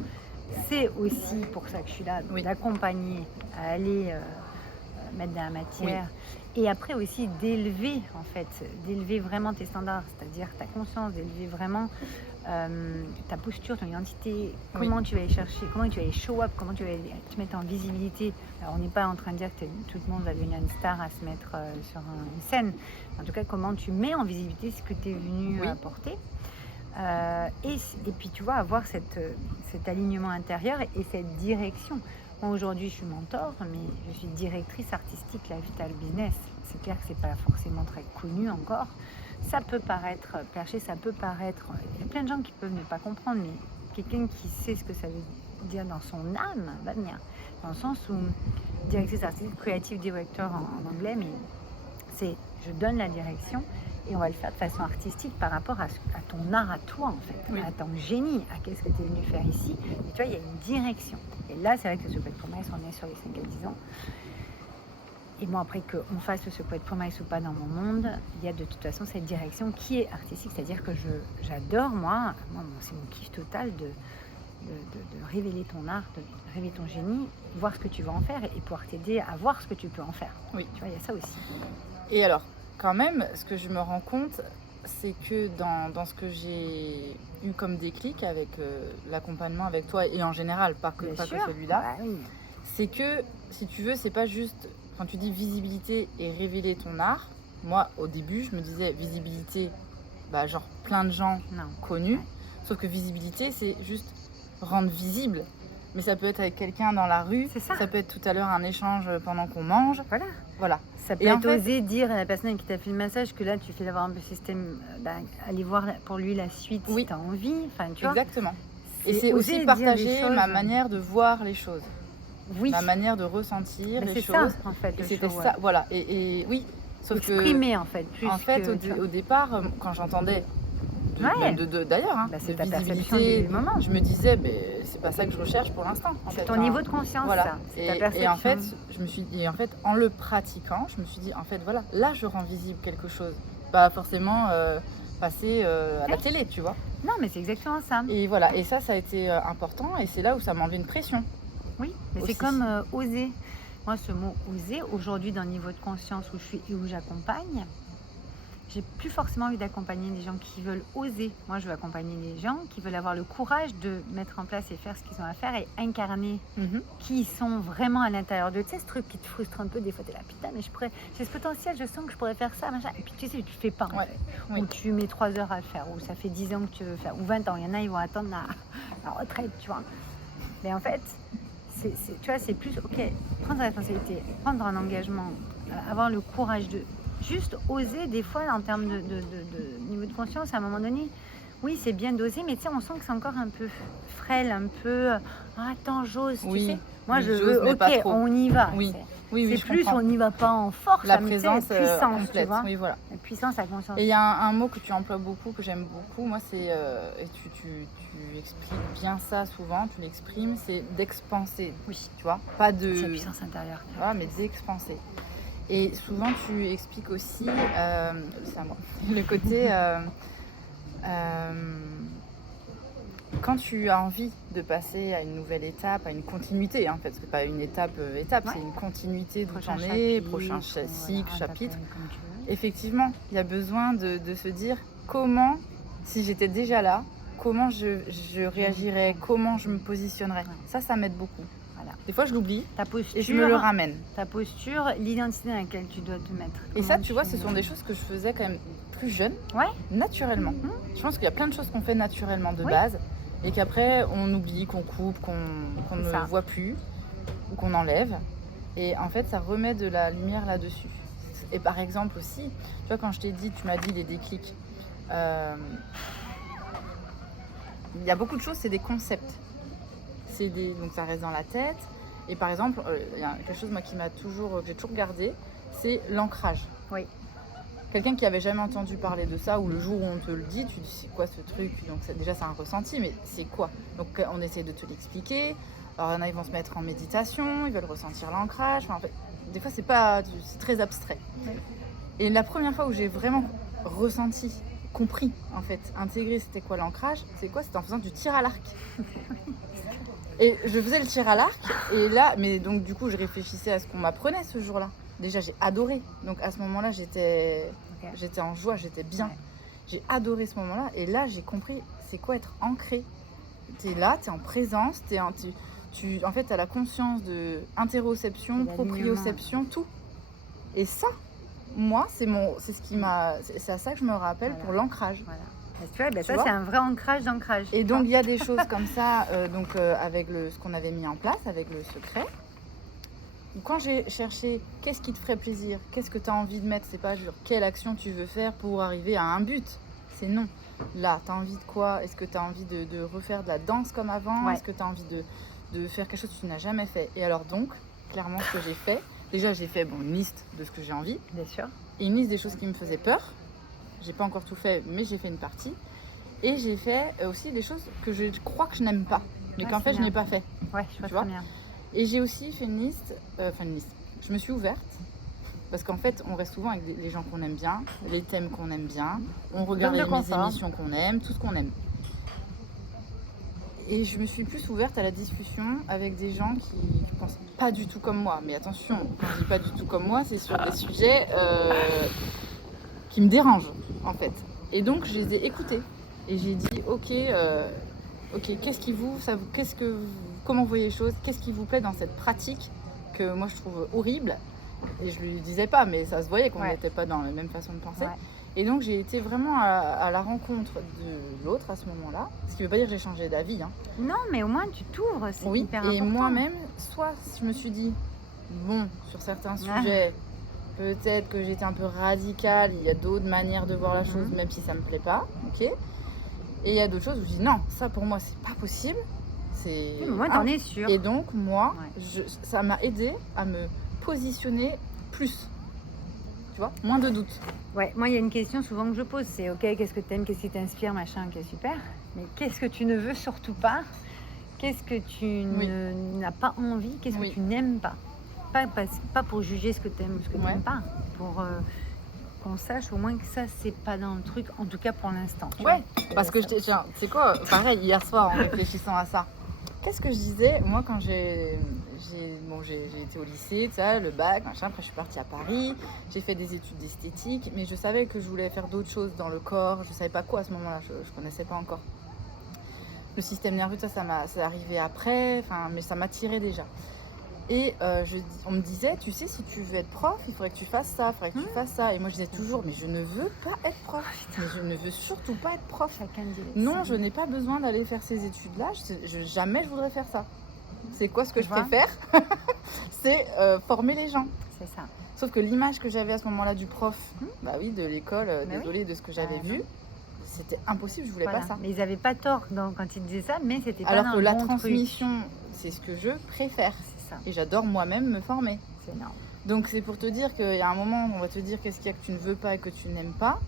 c'est aussi pour ça que je suis là, d'accompagner à aller mettre de la matière. Et après aussi d'élever vraiment tes standards, c'est-à-dire ta conscience, d'élever vraiment ta posture, ton identité, comment tu vas aller chercher, comment tu vas aller show up, comment tu vas te mettre en visibilité. Alors on n'est pas en train de dire que tout le monde va devenir une star à se mettre sur une scène. En tout cas, comment tu mets en visibilité ce que tu es venu apporter. Et puis tu vois, avoir cet alignement intérieur et cette direction. Moi aujourd'hui je suis mentor, mais je suis directrice artistique la Vital Business. C'est clair que c'est pas forcément très connu encore. Ça peut paraître perché, ça peut paraître... Il y a plein de gens qui peuvent ne pas comprendre, mais quelqu'un qui sait ce que ça veut dire dans son âme va venir. Dans le sens où directrice artistique, creative director en anglais, mais c'est je donne la direction et on va le faire de façon artistique par rapport à ton art à toi en fait, à ton génie, à qu'est-ce que tu es venu faire ici. Et tu vois, il y a une direction. Et là, c'est vrai que ce secouet de promesse, on est sur les 5 à 10 ans. Et moi, après qu'on fasse ce secouet de promesse ou pas dans mon monde, il y a de toute façon cette direction qui est artistique. C'est-à-dire que j'adore, moi c'est mon kiff total de révéler ton art, de révéler ton génie, voir ce que tu vas en faire et pouvoir t'aider à voir ce que tu peux en faire. Oui. Tu vois, il y a ça aussi. Et alors, quand même, ce que je me rends compte, c'est que dans ce que j'ai eu comme déclic avec l'accompagnement avec toi et en général, pas que celui-là, c'est que, si tu veux, c'est pas juste... Quand tu dis visibilité et révéler ton art, moi, au début, je me disais visibilité, genre plein de gens connus. Sauf que visibilité, c'est juste rendre visible. Mais ça peut être avec quelqu'un dans la rue. C'est ça. Ça peut être tout à l'heure un échange pendant qu'on mange. Voilà. Ça peut être oser dire à la personne qui t'a fait le massage que là, tu fais d'avoir un peu système, aller voir pour lui la suite si tu as envie. Enfin, tu vois. Exactement. Et c'est aussi partager ma manière de voir les choses. Ma manière de ressentir les choses. C'est ça, en fait. C'était ça, voilà. Et oui, sauf exprimer, en fait. Plus en fait, au départ, quand j'entendais, d'ailleurs, c'est ta perception du moment. Je me disais, c'est pas ça que je recherche pour l'instant. C'est ton niveau de conscience, voilà. ça. C'est ta perception. Et en fait, je me suis dit, en le pratiquant, je me suis dit, en fait, voilà, là, je rends visible quelque chose. Pas forcément passer à la télé, tu vois. Non, mais c'est exactement ça. Et voilà, et ça a été important, et c'est là où ça m'a enlevé une pression. Oui, mais c'est comme oser. Moi, ce mot oser, aujourd'hui, dans le niveau de conscience où je suis et où j'accompagne, j'ai plus forcément envie d'accompagner des gens qui veulent oser. Moi, je veux accompagner des gens qui veulent avoir le courage de mettre en place et faire ce qu'ils ont à faire et incarner qui ils sont vraiment à l'intérieur d'eux. Tu sais, ce truc qui te frustre un peu, des fois, t'es là, putain, mais j'ai ce potentiel, je sens que je pourrais faire ça, machin. Et puis, tu sais, tu le fais pas, en fait. Ou tu mets 3 heures à le faire, ou ça fait 10 ans que tu veux faire, ou 20 ans. Il y en a, ils vont attendre la retraite, tu vois. Mais en fait... tu vois, c'est plus, prendre la responsabilité, prendre un engagement, avoir le courage de juste oser des fois en termes de niveau de conscience à un moment donné. Oui, c'est bien d'oser, mais tu sais, on sent que c'est encore un peu frêle, un peu attends, j'ose, tu sais. Moi, je veux, on y va. C'est plus comprends. On n'y va pas en force, la présence puissance, complète, tu vois. Oui, voilà. La puissance, la conscience. Et il y a un mot que tu emploies beaucoup, que j'aime beaucoup, moi, c'est, et tu expliques bien ça souvent, tu l'exprimes, c'est d'expanser. Oui, tu vois, pas de... C'est la puissance intérieure. Voilà, mais d'expanser. Et souvent, tu expliques aussi, c'est à moi, le côté... quand tu as envie de passer à une nouvelle étape, à une continuité, hein, parce que pas une étape, c'est une continuité d'où tu en es, prochain cycle, chapitre. Effectivement, il y a besoin de se dire comment, si j'étais déjà là, comment je réagirais, comment je me positionnerais. Ça m'aide beaucoup. Voilà. Des fois, je l'oublie et je me le ramène. Ta posture, l'identité dans laquelle tu dois te mettre. Et ça, tu vois, ce sont des choses que je faisais quand même plus jeune, naturellement. Je pense qu'il y a plein de choses qu'on fait naturellement de base et qu'après, on oublie, qu'on coupe, qu'on ne voit plus ou qu'on enlève. Et en fait, ça remet de la lumière là-dessus. Et par exemple aussi, tu vois, quand je t'ai dit, tu m'as dit les déclics, il y a beaucoup de choses, c'est des concepts. Donc ça reste dans la tête. Et par exemple, il y a quelque chose moi, que j'ai toujours gardé, c'est l'ancrage. Oui. Quelqu'un qui avait jamais entendu parler de ça, ou le jour où on te le dit, tu dis c'est quoi ce truc? Donc déjà c'est un ressenti, mais c'est quoi? Donc on essaie de te l'expliquer. Alors il y en a, ils vont se mettre en méditation, ils veulent ressentir l'ancrage. Enfin, en fait, des fois c'est très abstrait. Oui. Et la première fois où j'ai vraiment ressenti, compris en fait, intégré c'était quoi l'ancrage, c'était en faisant du tir à l'arc. Et je faisais le tir à l'arc, et là, mais donc du coup je réfléchissais à ce qu'on m'apprenait ce jour-là. Déjà j'ai adoré, donc à ce moment-là j'étais en joie, j'étais bien. J'ai adoré ce moment-là, et là j'ai compris c'est quoi être ancré. T'es là, t'es en présence, en fait t'as la conscience de interoception, proprioception, tout. Et ça, moi c'est à ça que je me rappelle pour l'ancrage. Voilà. Tu vois, ça c'est un vrai ancrage d'ancrage. Et donc il y a des choses comme ça, avec ce qu'on avait mis en place, avec le secret. Quand j'ai cherché qu'est-ce qui te ferait plaisir, qu'est-ce que tu as envie de mettre, c'est pas genre quelle action tu veux faire pour arriver à un but. C'est non. Là, tu as envie de quoi? Est-ce que tu as envie de refaire de la danse comme avant? Est-ce que tu as envie de faire quelque chose que tu n'as jamais fait? Et alors donc, clairement ce que j'ai fait, déjà j'ai fait une liste de ce que j'ai envie. Bien sûr. Et une liste des choses qui me faisaient peur. J'ai pas encore tout fait, mais j'ai fait une partie. Et j'ai fait aussi des choses que je crois que je n'aime pas, mais qu'en fait je n'ai pas fait. Ouais, je vois très bien. Et j'ai aussi fait une liste. Je me suis ouverte, parce qu'en fait on reste souvent avec les gens qu'on aime bien, les thèmes qu'on aime bien, on regarde les émissions qu'on aime, tout ce qu'on aime. Et je me suis plus ouverte à la discussion avec des gens qui pensent pas du tout comme moi. Mais attention, quand je dis pas du tout comme moi, c'est sur des sujets qui me dérangent en fait. Et donc je les ai écoutés et j'ai dit ok, comment vous voyez les choses, qu'est-ce qui vous plaît dans cette pratique que moi je trouve horrible. Et je lui disais pas, mais ça se voyait qu'on n'était pas dans la même façon de penser. Et donc j'ai été vraiment à la rencontre de l'autre à ce moment-là, ce qui veut pas dire que j'ai changé d'avis, hein. Non, mais au moins tu t'ouvres, c'est hyper important. Et moi-même, soit je me suis dit bon, sur certains sujets peut-être que j'étais un peu radicale, il y a d'autres manières de voir la chose, même si ça me plaît pas, ok. Et il y a d'autres choses où je dis non, ça pour moi c'est pas possible. Moi t'en es sûre. Et donc moi, ça m'a aidé à me positionner plus, tu vois, moins de doutes. Ouais, moi il y a une question souvent que je pose, c'est ok, qu'est-ce que t'aimes, qu'est-ce qui t'inspire, machin, ok super, mais qu'est-ce que tu ne veux surtout pas, qu'est-ce que tu n'as pas envie, qu'est-ce que tu n'aimes pas. Pas pour juger ce que tu aimes ou ce que tu n'aimes pas, pour qu'on sache au moins que ça c'est pas dans le truc, en tout cas pour l'instant. Parce que c'est quoi, pareil hier soir en réfléchissant à ça, qu'est-ce que je disais moi quand j'ai été au lycée, le bac, machin, après je suis partie à Paris, j'ai fait des études d'esthétique, mais je savais que je voulais faire d'autres choses dans le corps, je savais pas quoi à ce moment-là, je connaissais pas encore. Le système nerveux, c'est arrivé après, mais ça m'attirait déjà. Et on me disait, tu sais, si tu veux être prof, il faudrait que tu fasses ça, il faudrait que tu fasses ça. Et moi, je disais toujours, mais je ne veux pas être prof. Mais je ne veux surtout pas être prof. Non, je n'ai pas besoin d'aller faire ces études-là. Jamais je voudrais faire ça. C'est quoi ce que je préfère? C'est former les gens. C'est ça. Sauf que l'image que j'avais à ce moment-là du prof, de l'école, désolée de ce que j'avais vu, c'était impossible, je voulais pas ça. Mais ils n'avaient pas tort quand ils disaient ça, mais c'était pas alors que la bon transmission, c'est ce que je préfère. Ça. Et j'adore moi-même me former. C'est énorme. Donc c'est pour te dire qu'il y a un moment où on va te dire qu'est-ce qu'il y a que tu ne veux pas et que tu n'aimes pas.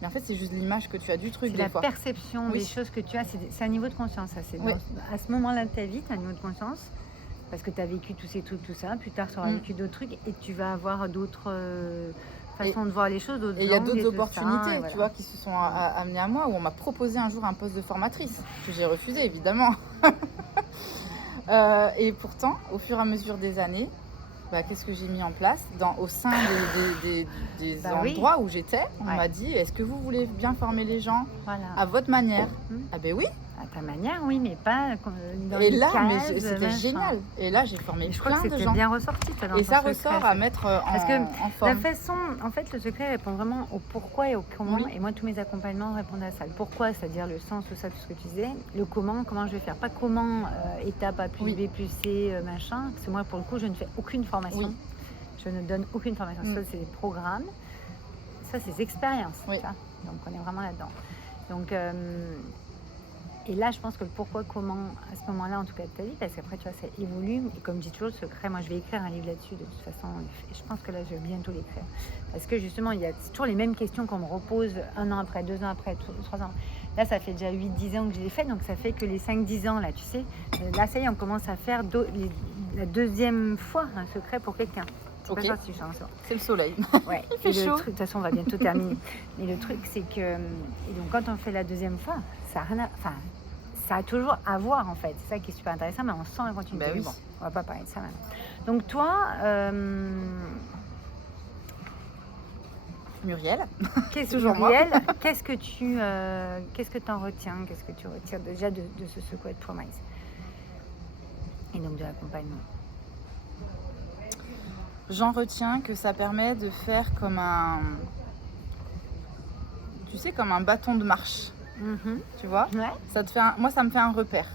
Mais en fait c'est juste l'image que tu as du truc. C'est la perception des choses que tu as. C'est un niveau de conscience. Ça. À ce moment-là de ta vie, tu as un niveau de conscience. Parce que tu as vécu tous ces trucs, tout ça. Plus tard, tu auras vécu d'autres trucs et tu vas avoir d'autres... façon de voir les choses, d'autres Et il y a langues d'autres et tout ça, opportunités, et voilà. tu vois, qui se sont amenées à moi, où on m'a proposé un jour un poste de formatrice, que j'ai refusé, évidemment. Et pourtant, au fur et à mesure des années, qu'est-ce que j'ai mis en place au sein des endroits où j'étais, on m'a dit, est-ce que vous voulez bien former les gens à votre manière? Ah ben oui. À ta manière, oui, mais pas dans Et les là, cases, c'était machin. génial. Et là, j'ai formé Je crois plein que de c'était gens. bien ressorti. Dans Et ton ça secret, ressort à mettre Parce que en forme. la façon, en fait, le secret répond vraiment au pourquoi et au comment. Oui. Et moi, tous mes accompagnements répondent à ça. Le pourquoi, c'est-à-dire le sens, tout ça, tout ce que tu disais. Le comment je vais faire. Pas comment, étape A plus B plus C, machin. Parce que moi, pour le coup, je ne fais aucune formation. Oui. Je ne donne aucune formation. Ça, c'est des programmes. Ça, c'est des expériences. Oui. Ça. Donc, on est vraiment là-dedans. Donc, et là, je pense que le pourquoi, comment, à ce moment-là, en tout cas de ta vie, parce qu'après, tu vois, ça évolue. Et comme je dis toujours, le secret, moi, je vais écrire un livre là-dessus, de toute façon. Et je pense que là, je vais bientôt l'écrire. Parce que justement, il y a toujours les mêmes questions qu'on me repose 1 an après, 2 ans après, 3 ans. Là, ça fait déjà 8-10 ans que je l'ai fait, donc ça fait que les 5-10 ans, là, tu sais, là, ça y est, on commence à faire la deuxième fois un secret pour quelqu'un. Ok. Pas si je c'est le soleil. Ouais. Il fait chaud. De toute façon, on va bientôt terminer. Mais le truc, c'est que, et donc, quand on fait la deuxième fois, ça a rien ça a toujours à voir, en fait. C'est ça qui est super intéressant, mais on sent la continuité. Oui. Bon, on va pas parler de ça maintenant. Donc, toi, Muriel, toujours Muriel, qu'est-ce que tu en retiens? Qu'est-ce que tu retires déjà de ce Secret Promise? Et donc de l'accompagnement. J'en retiens que ça permet de faire comme comme un bâton de marche. Tu vois, moi ça me fait un repère.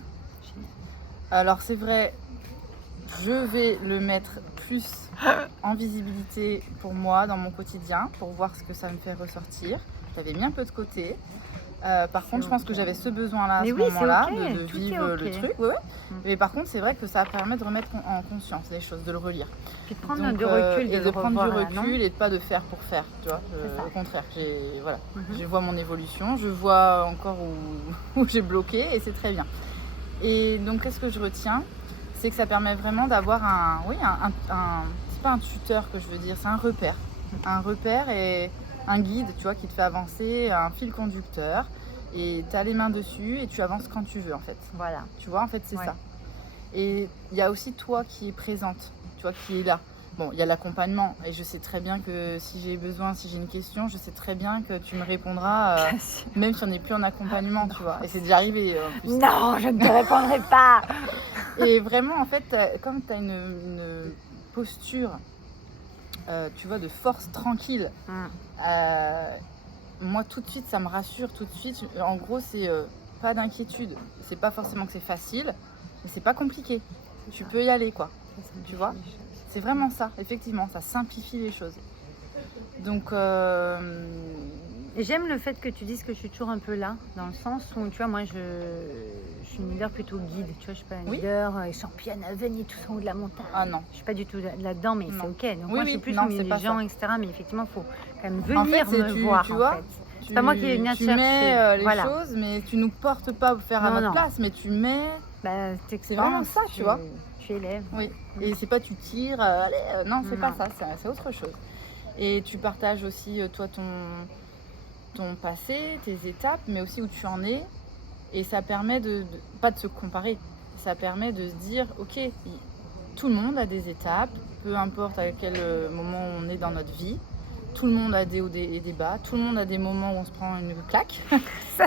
Alors c'est vrai, je vais le mettre plus en visibilité pour moi dans mon quotidien, pour voir ce que ça me fait ressortir. J'avais mis un peu de côté. Par contre, je pense que j'avais ce besoin-là à ce moment-là, de vivre le truc. Mais par contre, c'est vrai que ça permet de remettre en conscience les choses, de le relire. Puis de prendre du recul, et de prendre du recul et de pas de faire pour faire, tu vois. Au contraire, je vois mon évolution, je vois encore où j'ai bloqué et c'est très bien. Et donc, qu'est-ce que je retiens? C'est que ça permet vraiment d'avoir c'est pas un tuteur que je veux dire, c'est un repère. Un repère et un guide, tu vois, qui te fait avancer, un fil conducteur, et tu as les mains dessus et tu avances quand tu veux, en fait. Voilà. Tu vois, en fait, c'est ça. Et il y a aussi toi qui est présente, tu vois, qui est là. Bon, il y a l'accompagnement, et je sais très bien que si j'ai besoin, si j'ai une question, je sais très bien que tu me répondras, même si on n'est plus en accompagnement, tu vois. Et c'est déjà arrivé, en plus. Non, je ne te répondrai pas. Et vraiment, en fait, comme tu as une posture, tu vois, de force tranquille, moi tout de suite ça me rassure, tout de suite. En gros, c'est pas d'inquiétude, c'est pas forcément que c'est facile, mais c'est pas compliqué, tu peux y aller, quoi, tu vois, c'est vraiment ça, effectivement, ça simplifie les choses. Donc et j'aime le fait que tu dises que je suis toujours un peu là, dans le sens où, tu vois, moi je suis une leader plutôt guide, tu vois, je suis pas une leader championne, venez tous en haut de la montagne. Ah non. Je suis pas du tout là-dedans, mais c'est ok. Donc moi je suis plus au milieu des gens, etc. Mais effectivement, il faut quand même venir en fait, me voir, tu vois, en fait. C'est pas moi qui vais venir te chercher. Mets les choses, mais tu nous portes pas pour faire à notre place, mais tu mets... c'est vraiment ça, tu vois. Tu élèves. Oui, et c'est pas tu tires, allez, non, c'est pas ça, c'est autre chose. Et tu partages aussi, toi, ton passé, tes étapes, mais aussi où tu en es. Et ça permet pas de se comparer, ça permet de se dire, ok, tout le monde a des étapes, peu importe à quel moment on est dans notre vie. Tout le monde a des hauts et des bas, tout le monde a des moments où on se prend une claque.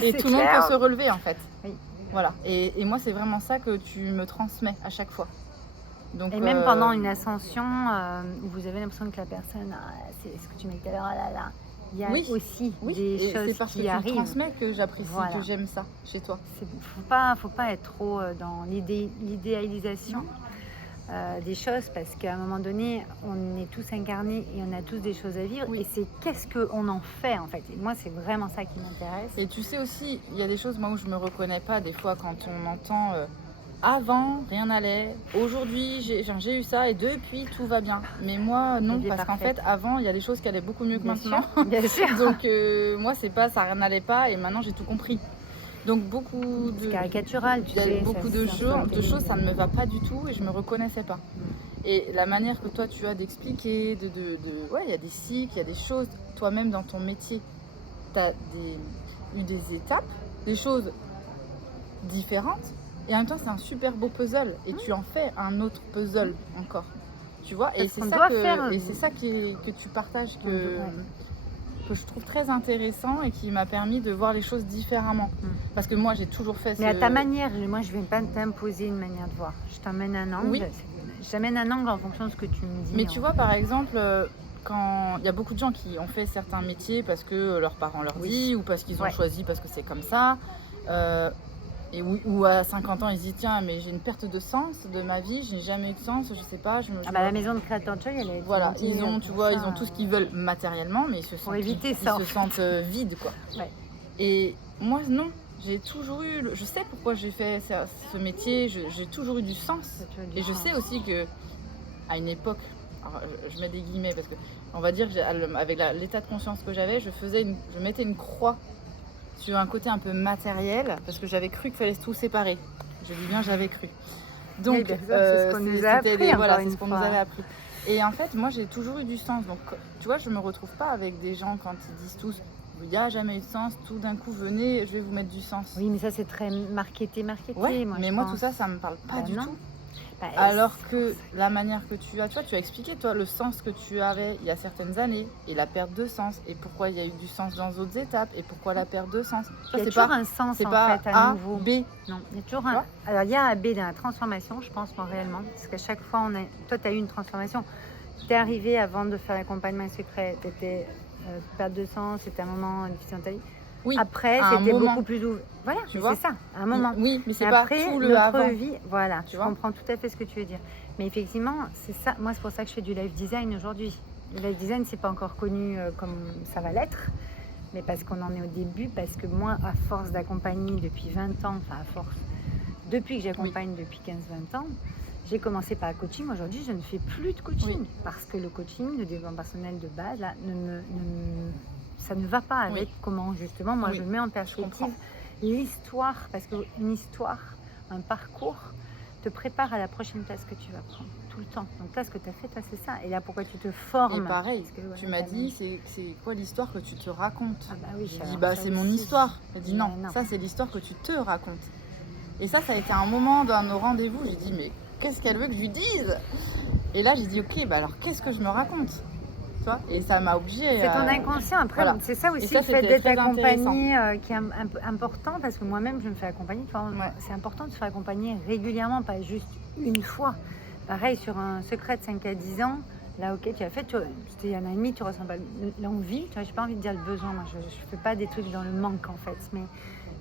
Et tout le monde peut se relever, en fait. Oui. Voilà. Et moi, c'est vraiment ça que tu me transmets à chaque fois. Donc, et même pendant une ascension, où vous avez l'impression que la personne, c'est ce que tu m'as dit tout à l'heure, là. Il y a aussi des choses c'est parce qui que arrivent. Tu transmets que j'apprécie, que j'aime ça chez toi. Faut pas être trop dans l'idéalisation des choses, parce qu'à un moment donné, on est tous incarnés et on a tous des choses à vivre. Et c'est qu'est-ce qu'on en fait, en fait. Et moi, c'est vraiment ça qui m'intéresse. Et tu sais aussi, il y a des choses moi où je me reconnais pas des fois quand on entend... Avant, rien n'allait. Aujourd'hui, j'ai eu ça et depuis, tout va bien. Mais moi, non, parce qu'en fait, avant, il y a des choses qui allaient beaucoup mieux que maintenant. Bien sûr. Donc, moi, c'est pas ça, rien n'allait pas et maintenant, j'ai tout compris. Donc, beaucoup de... C'est caricatural, tu sais. Beaucoup de choses, ça ne me va pas du tout et je me reconnaissais pas. Et la manière que toi tu as d'expliquer, ouais, il y a des cycles, il y a des choses, toi-même dans ton métier, tu as eu des étapes, des choses différentes, et en même temps c'est un super beau puzzle, et tu en fais un autre puzzle encore, tu vois, et c'est ça, que tu partages, que je trouve très intéressant et qui m'a permis de voir les choses différemment. Parce que moi j'ai toujours fait Mais à ta manière, moi je ne vais pas t'imposer une manière de voir, je t'emmène un angle, oui. J'amène un angle en fonction de ce que tu me dis. Mais tu vois, par exemple, quand il y a beaucoup de gens qui ont fait certains métiers parce que leurs parents leur disent, ou parce qu'ils ont choisi parce que c'est comme ça, ou à 50 ans ils se disent tiens, mais j'ai une perte de sens de ma vie, je n'ai jamais eu de sens, je sais pas. La maison de Créateur de Joy, elle est. Voilà, ils ont tout ce qu'ils veulent matériellement, mais ils se sentent vides, quoi. Ouais. Et moi non. J'ai toujours eu, je sais pourquoi j'ai fait ce métier, j'ai toujours eu du sens. Et je sais aussi que à une époque, alors je mets des guillemets parce que on va dire avec l'état de conscience que j'avais, je mettais une croix sur un côté un peu matériel parce que j'avais cru qu'il fallait tout séparer. Je dis bien j'avais cru. Donc c'est ce qu'on nous a appris. C'est ce qu'on nous avait appris. Et en fait, moi j'ai toujours eu du sens. Donc tu vois, je me retrouve pas avec des gens quand ils disent tous il n'y a jamais eu de sens, tout d'un coup venez, je vais vous mettre du sens. Oui, mais ça c'est très marketé. Ouais, moi tout ça, ça me parle pas du tout. Alors que la manière que tu as expliqué toi le sens que tu avais il y a certaines années et la perte de sens et pourquoi il y a eu du sens dans d'autres étapes et pourquoi la perte de sens. Il y a toujours un sens c'est en pas fait à A, nouveau. B. Non, il y a toujours un. Alors il y a un B dans la transformation, je pense moi réellement, parce qu'à chaque fois toi tu as eu une transformation. Tu es arrivé avant de faire l'accompagnement secret, tu étais perte de sens, c'était un moment difficile dans ta vie. Oui, après, c'était beaucoup plus ouvert. Voilà, c'est ça, un moment. Oui, mais c'est pas tout le avant. Vie, voilà, je comprends tout à fait ce que tu veux dire. Mais effectivement, c'est ça. Moi, c'est pour ça que je fais du life design aujourd'hui. Le life design, c'est pas encore connu comme ça va l'être, mais parce qu'on en est au début, parce que moi, à force d'accompagner depuis 20 ans, enfin à force, depuis que j'accompagne depuis 15-20 ans, j'ai commencé par le coaching. Aujourd'hui, je ne fais plus de coaching parce que le coaching, le développement personnel de base, là, ça ne va pas avec comment justement moi je mets en perspective l'histoire, parce qu'une histoire, un parcours te prépare à la prochaine place que tu vas prendre tout le temps. Donc là, ce que tu as fait, toi, c'est ça. Et là, pourquoi tu te formes. Et pareil, tu m'as dit, c'est quoi l'histoire que tu te racontes? Ah bah oui, j'ai dit, c'est mon histoire. Elle dit non, ça c'est l'histoire que tu te racontes. Et ça a été un moment dans nos rendez-vous, j'ai dit, mais qu'est-ce qu'elle veut que je lui dise? Et là, j'ai dit, ok, alors qu'est-ce que je me raconte? Et ça m'a obligée. C'est ton inconscient. Après, c'est ça aussi le fait d'être accompagné qui est important, parce que moi-même, je me fais accompagner. C'est important de se faire accompagner régulièrement, pas juste une fois. Pareil, sur un secret de 5 à 10 ans, là, ok, tu as fait, c'était un an et demi, tu ressens pas l'envie. Je n'ai pas envie de dire le besoin. Moi, je ne fais pas des trucs dans le manque, en fait. Mais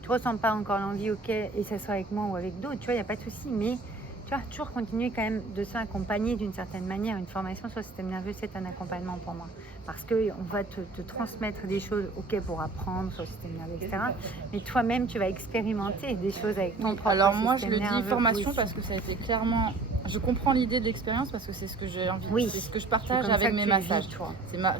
tu ressens pas encore l'envie, ok, et ça soit avec moi ou avec d'autres, il n'y a pas de souci. Mais tu vois, toujours continuer quand même de se faire accompagner d'une certaine manière. Une formation sur le système nerveux, c'est un accompagnement pour moi. Parce qu'on va te transmettre des choses, ok, pour apprendre sur le système nerveux, etc. Mais toi-même, tu vas expérimenter des choses avec ton propre système nerveux. Alors moi, je le dis formation parce que ça a été clairement... Je comprends l'idée de l'expérience parce que c'est ce que j'ai envie, c'est ce que je partage avec mes massages.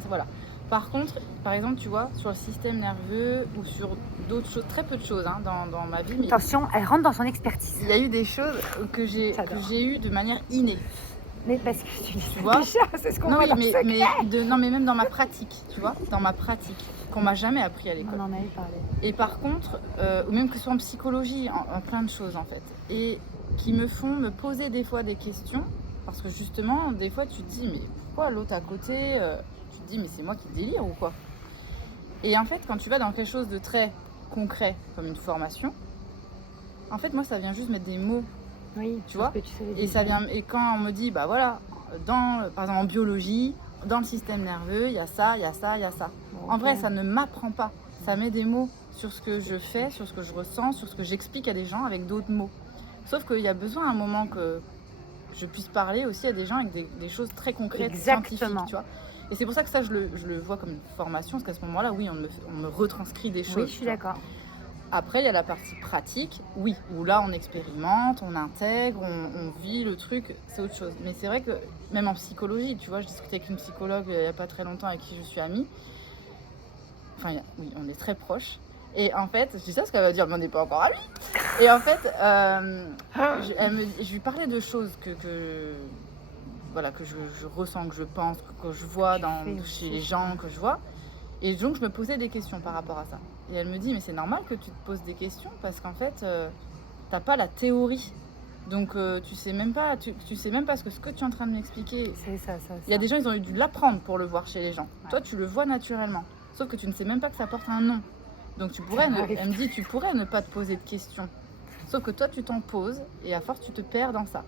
Voilà. Par contre, par exemple, tu vois, sur le système nerveux ou sur d'autres choses, très peu de choses dans ma vie. Mais attention, elle rentre dans son expertise. Il y a eu des choses que j'ai eues de manière innée. Mais parce que tu vois, déjà, c'est ce qu'on voit dans mais même dans ma pratique, tu vois, dans ma pratique, qu'on m'a jamais appris à l'école. On en avait parlé. Et par contre, ou même que ce soit en psychologie, en plein de choses en fait, et qui me font me poser des fois des questions, parce que justement, des fois tu te dis, mais pourquoi l'autre à côté tu te dis, mais c'est moi qui délire ou quoi? Et en fait, quand tu vas dans quelque chose de très concret, comme une formation, en fait, moi, ça vient juste mettre des mots. Oui, tu vois. Et quand on me dit, bah voilà, par exemple en biologie, dans le système nerveux, il y a ça, il y a ça, il y a ça. Okay. En vrai, ça ne m'apprend pas. Ça met des mots sur ce que je fais, sur ce que je ressens, sur ce que j'explique à des gens avec d'autres mots. Sauf qu'il y a besoin à un moment que je puisse parler aussi à des gens avec des choses très concrètes, scientifiques, tu vois. Et c'est pour ça que ça, je le vois comme une formation, parce qu'à ce moment-là, oui, on me retranscrit des choses. Oui, je suis d'accord. Après, il y a la partie pratique, oui, où là, on expérimente, on intègre, on vit le truc, c'est autre chose. Mais c'est vrai que, même en psychologie, tu vois, je discutais avec une psychologue il n'y a pas très longtemps avec qui je suis amie. Enfin, oui, on est très proches. Et en fait, je dis ça parce qu'elle va dire, mais on n'est pas encore amis. Et en fait, je lui parlais de choses voilà, que je ressens, que je pense, que je vois chez les gens, que je vois. Et donc, je me posais des questions par rapport à ça. Et elle me dit, mais c'est normal que tu te poses des questions parce qu'en fait, t'as pas la théorie. Donc, tu sais même pas ce que tu es en train de m'expliquer. C'est ça. Il y a des gens, ils ont dû l'apprendre pour le voir chez les gens. Ouais. Toi, tu le vois naturellement. Sauf que tu ne sais même pas que ça porte un nom. Donc, elle me dit, tu pourrais ne pas te poser de questions. Sauf que toi, tu t'en poses et à force, tu te perds dans ça.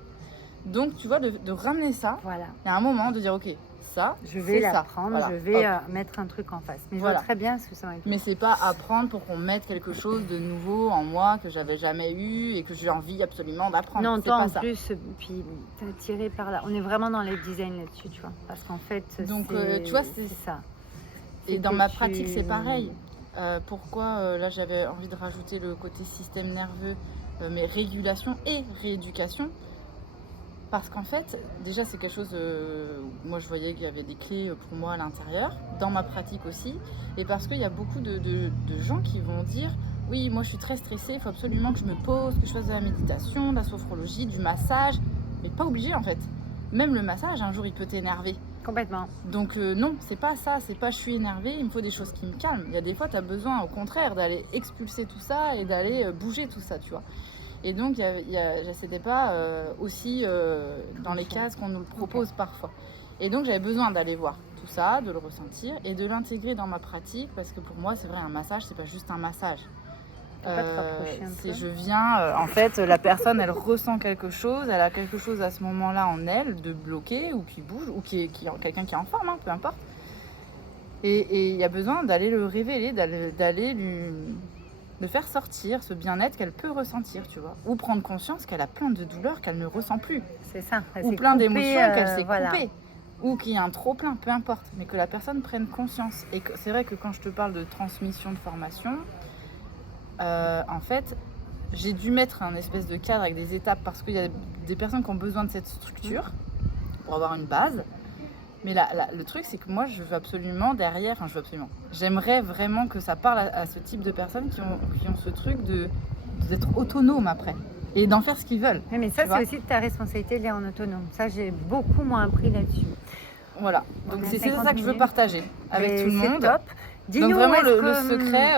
Donc, tu vois, de ramener ça, Voilà. il y a un moment de dire, ok, ça, Je vais c'est l'apprendre, ça. Voilà. je vais Hop. mettre un truc en face. Mais je Voilà. vois très bien ce que ça va être. Mais c'est pas apprendre pour qu'on mette quelque chose de nouveau en moi que j'avais jamais eu et que j'ai envie absolument d'apprendre. Non, c'est toi pas en ça. plus, puis t'es attiré par là. On est vraiment dans les designs là-dessus, tu vois. Parce qu'en fait, Donc, c'est, tu vois, c'est ça. Et C'est dans que ma tu- pratique, c'est pareil. Pourquoi là j'avais envie de rajouter le côté système nerveux, mais régulation et rééducation. Parce qu'en fait, déjà c'est quelque chose, moi je voyais qu'il y avait des clés pour moi à l'intérieur, dans ma pratique aussi, et parce qu'il y a beaucoup de gens qui vont dire, oui moi je suis très stressée, il faut absolument que je me pose, que je fasse de la méditation, de la sophrologie, du massage, mais pas obligé en fait. Même le massage, un jour il peut t'énerver. Complètement. Donc non, c'est pas ça, c'est pas je suis énervée, il me faut des choses qui me calment. Il y a des fois tu as besoin au contraire d'aller expulser tout ça et d'aller bouger tout ça, tu vois. Et donc, j'essayais pas aussi dans les cases qu'on nous le propose parfois. Et donc, j'avais besoin d'aller voir tout ça, de le ressentir et de l'intégrer dans ma pratique parce que pour moi, c'est vrai, un massage, c'est pas juste un massage. Faut pas te rapprocher un peu. Je viens, en fait, la personne, elle ressent quelque chose, elle a quelque chose à ce moment-là en elle de bloqué ou qui bouge ou quelqu'un qui est en forme, hein, peu importe. Et il y a besoin d'aller le révéler, d'aller de faire sortir ce bien-être qu'elle peut ressentir, tu vois. Ou prendre conscience qu'elle a plein de douleurs qu'elle ne ressent plus. C'est ça. Elle Ou s'est plein coupée, d'émotions qu'elle s'est voilà. coupée. Ou qu'il y a un trop-plein, peu importe. Mais que la personne prenne conscience. Et c'est vrai que quand je te parle de transmission de formation, en fait, j'ai dû mettre un espèce de cadre avec des étapes parce qu'il y a des personnes qui ont besoin de cette structure pour avoir une base. Mais le truc, c'est que moi, je veux absolument derrière, enfin, j'aimerais vraiment que ça parle à ce type de personnes qui ont ce truc d'être autonomes après et d'en faire ce qu'ils veulent. Oui, mais ça, c'est aussi de ta responsabilité de les rendre autonomes. Ça, j'ai beaucoup moins appris là-dessus. Voilà. Donc, c'est ça que je veux partager avec tout le monde. C'est top. Dis-nous, donc, vraiment, le secret.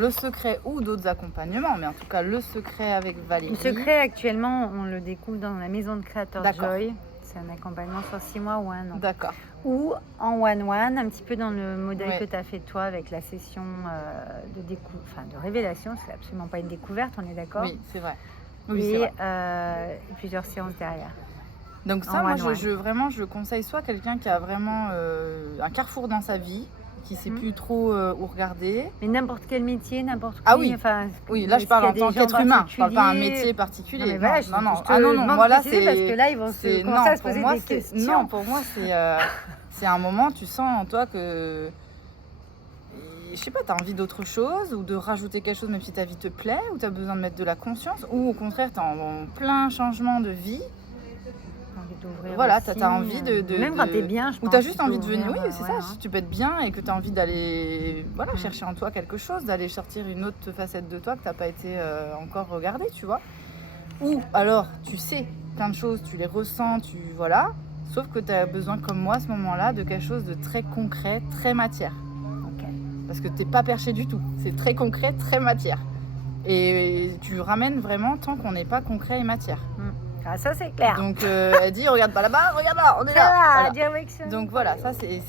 le secret ou d'autres accompagnements, mais en tout cas, le secret avec Valérie. Le secret, actuellement, on le découvre dans la maison de créateur Joy. C'est un accompagnement sur 6 mois ou 1 an. D'accord. Ou en one-one, un petit peu dans le modèle que tu as fait toi avec la session de révélation. C'est absolument pas une découverte, on est d'accord? Oui, c'est vrai. Oui, et c'est vrai. Plusieurs séances derrière. Donc ça, moi, je conseille soit quelqu'un qui a vraiment un carrefour dans sa vie, qui sait plus trop où regarder. Mais n'importe quel métier, n'importe qui. Ah oui, enfin, oui, là je parle en tant qu'être humain, je parle pas un métier particulier. Non, mais voilà, non, moi là c'est... Parce que là, ils vont commencer à se poser des questions. Non, pour moi c'est un moment, tu sens en toi que... Je sais pas, tu as envie d'autre chose ou de rajouter quelque chose même si ta vie te plaît, ou tu as besoin de mettre de la conscience, ou au contraire tu es en plein changement de vie. Voilà, tu as envie de... Même quand tu es bien, je pense. Ou tu as juste envie de venir, oui, c'est ça, hein. tu peux être bien et que tu as envie d'aller chercher en toi quelque chose, d'aller sortir une autre facette de toi que tu n'as pas été encore regardée, tu vois. Ou alors, tu sais plein de choses, tu les ressens, voilà, sauf que tu as besoin, comme moi, à ce moment-là, de quelque chose de très concret, très matière. Okay. Parce que tu n'es pas perché du tout, c'est très concret, très matière. Et tu ramènes vraiment tant qu'on n'est pas concret et matière. Ah, ça c'est clair. Donc elle dit regarde pas là-bas, regarde là, on est là. Direction. Donc voilà, c'est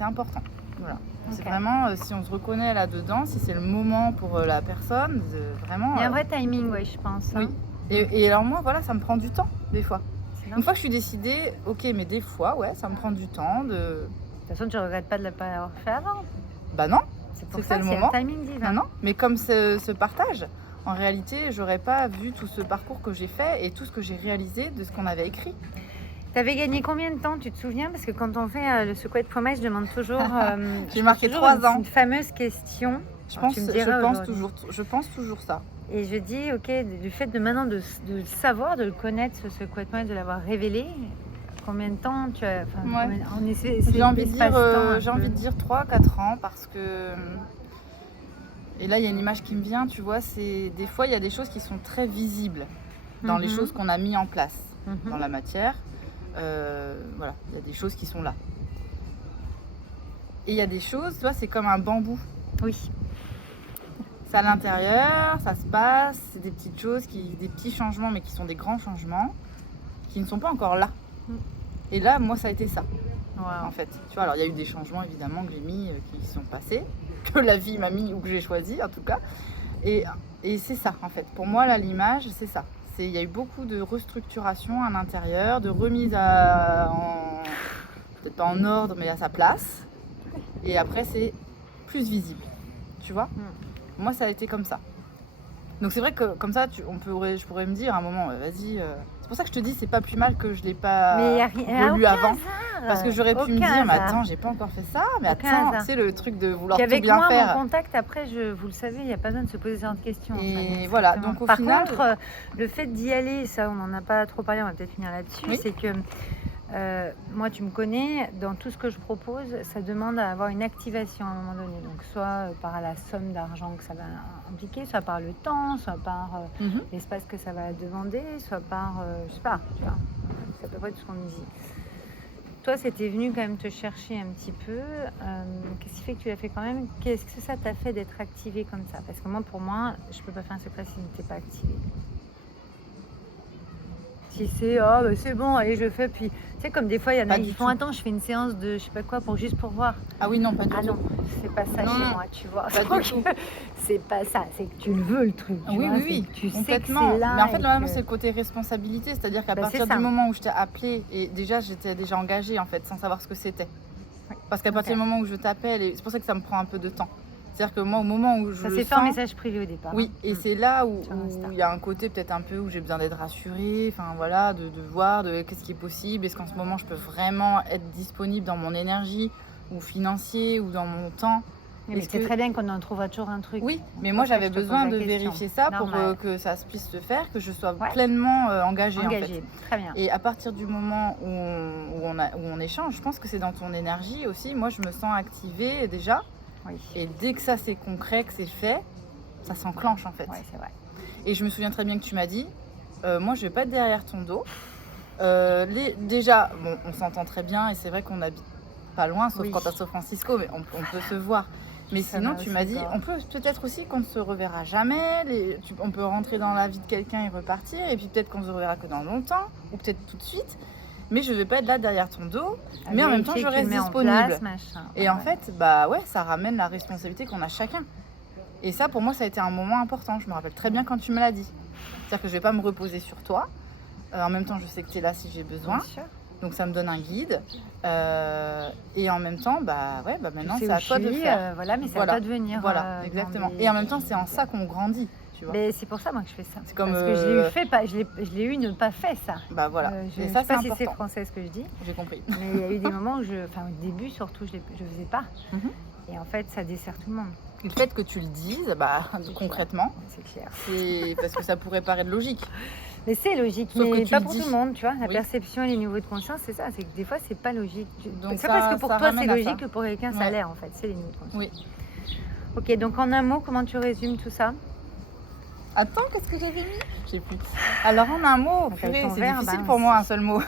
important. Voilà. C'est vraiment si on se reconnaît là-dedans, si c'est le moment pour la personne, vraiment. Il y a un vrai timing, ouais, je pense. Oui. Hein. Et alors moi, voilà, ça me prend du temps des fois. Une fois que je suis décidée, ok, mais des fois, ouais, ça me prend du temps de. De toute façon, tu regrettes pas de ne pas l'avoir fait avant. Bah non. C'est pour ça, c'est le timing divin. Non, mais comme ce partage. En réalité, j'aurais pas vu tout ce parcours que j'ai fait et tout ce que j'ai réalisé de ce qu'on avait écrit. Tu avais gagné combien de temps, tu te souviens? Parce que quand on fait le secret de promesse, je demande toujours. J'ai marqué 3 ans. Une fameuse question. Je pense toujours ça. Et je dis, ok, du fait de maintenant de le savoir, de le connaître, ce secret de promesse, de l'avoir révélé, combien de temps tu as. J'ai envie de dire 3-4 ans parce que. Et là, il y a une image qui me vient, tu vois, c'est des fois, il y a des choses qui sont très visibles dans les choses qu'on a mis en place dans la matière. Voilà, il y a des choses qui sont là. Et il y a des choses, tu vois, c'est comme un bambou. Oui. C'est à l'intérieur, ça se passe, c'est des petites choses, des petits changements, mais qui sont des grands changements, qui ne sont pas encore là. Et là, moi, ça a été ça, en fait. Tu vois, alors il y a eu des changements, évidemment, que j'ai mis, qui sont passés, que la vie m'a mis ou que j'ai choisi, en tout cas. Et c'est ça, en fait. Pour moi, là, l'image, c'est ça. Il y a eu beaucoup de restructuration à l'intérieur, de remise peut-être pas en ordre, mais à sa place. Et après, c'est plus visible, tu vois. Moi, ça a été comme ça. Donc c'est vrai que comme ça, je pourrais me dire à un moment, vas-y. C'est pour ça que je te dis, c'est pas plus mal que je l'ai pas relu avant. Hasard. Parce que j'aurais pu me dire, mais attends, j'ai pas encore fait ça. Mais attends, c'est le truc de vouloir tout bien faire. Avec moi, mon contact, après, vous le savez, il n'y a pas besoin de se poser ce genre de questions. Et voilà, donc au final... Par contre, le fait d'y aller, ça, on n'en a pas trop parlé, on va peut-être finir là-dessus, c'est que moi, tu me connais, dans tout ce que je propose, ça demande à avoir une activation à un moment donné. Donc, soit par la somme d'argent que ça va impliquer, soit par le temps, soit par l'espace que ça va demander, soit par, je sais pas, tu vois, c'est à peu près tout ce qu'on me dit. Toi, c'était venu quand même te chercher un petit peu. Qu'est-ce qui fait que tu l'as fait quand même? Qu'est-ce que ça t'a fait d'être activé comme ça? Parce que moi, pour moi, je peux pas faire un secret si je n'étais pas activée. Si c'est c'est bon, allez, je le fais. Puis, tu sais, comme des fois, il y en a qui font attends, je fais une séance de je sais pas quoi juste pour voir. Ah oui, non, pas du tout. Ah non, c'est pas ça chez moi, tu vois. Pas du tout. C'est pas ça, c'est que tu le veux le truc. Oui, tu complètement. sais que c'est là. Mais en fait, normalement, c'est le côté responsabilité, c'est-à-dire qu'à partir du moment où je t'ai appelé, et déjà, j'étais déjà engagée en fait, sans savoir ce que c'était. Parce qu'à partir du moment où je t'appelle, et c'est pour ça que ça me prend un peu de temps. C'est-à-dire que moi, au moment où je ça s'est fait en message privé au départ. Oui, et c'est là où il y a un côté peut-être un peu où j'ai besoin d'être rassurée, enfin voilà, de voir qu'est-ce qui est possible, est-ce qu'en ce moment je peux vraiment être disponible dans mon énergie ou financier ou dans mon temps. Mais c'est très bien qu'on en trouvera toujours un truc. Oui, mais moi j'avais besoin de vérifier ça pour que ça puisse se faire, que je sois pleinement engagée en fait. Très bien. Et à partir du moment où on échange, je pense que c'est dans ton énergie aussi, moi je me sens activée déjà. Oui. Et dès que ça c'est concret, que c'est fait, ça s'enclenche en fait. Oui, c'est vrai. Et je me souviens très bien que tu m'as dit, moi je vais pas être derrière ton dos. Déjà, bon, on s'entend très bien et c'est vrai qu'on habite pas loin, sauf quand à San Francisco, mais on peut se voir. Mais ça sinon, tu m'as dit, on peut peut-être aussi qu'on ne se reverra jamais. On peut rentrer dans la vie de quelqu'un et repartir, et puis peut-être qu'on se reverra que dans longtemps, ou peut-être tout de suite. Mais je vais pas être là derrière ton dos, mais en même temps je reste disponible. Et en fait, ça ramène la responsabilité qu'on a chacun. Et ça, pour moi, ça a été un moment important. Je me rappelle très bien quand tu me l'as dit. C'est-à-dire que je vais pas me reposer sur toi. En même temps, je sais que tu es là si j'ai besoin. Donc ça me donne un guide. Et en même temps, maintenant c'est à toi de faire. Mais c'est à toi de venir. Voilà, exactement. Et en même temps, c'est en ça qu'on grandit. Mais c'est pour ça moi que je fais ça. C'est comme parce que je l'ai eu ne pas fait ça. Bah voilà. Je ne sais pas si c'est français ce que je dis. J'ai compris. Mais il y a eu des moments où au début surtout, je faisais pas. Et en fait, ça dessert tout le monde. Le fait que tu le dises, concrètement, c'est clair. C'est parce que ça pourrait paraître logique. Mais c'est logique, mais pas pour tout le monde, tu vois. La perception et les niveaux de conscience, c'est ça. C'est que des fois, c'est pas logique. Donc c'est parce que pour toi, c'est logique que pour quelqu'un, ça l'est en fait. C'est les niveaux de conscience. Oui. Ok, donc en un mot, comment tu résumes tout ça? Attends, qu'est-ce que j'avais mis? Je sais plus. Alors en un mot, c'est difficile pour moi un seul mot.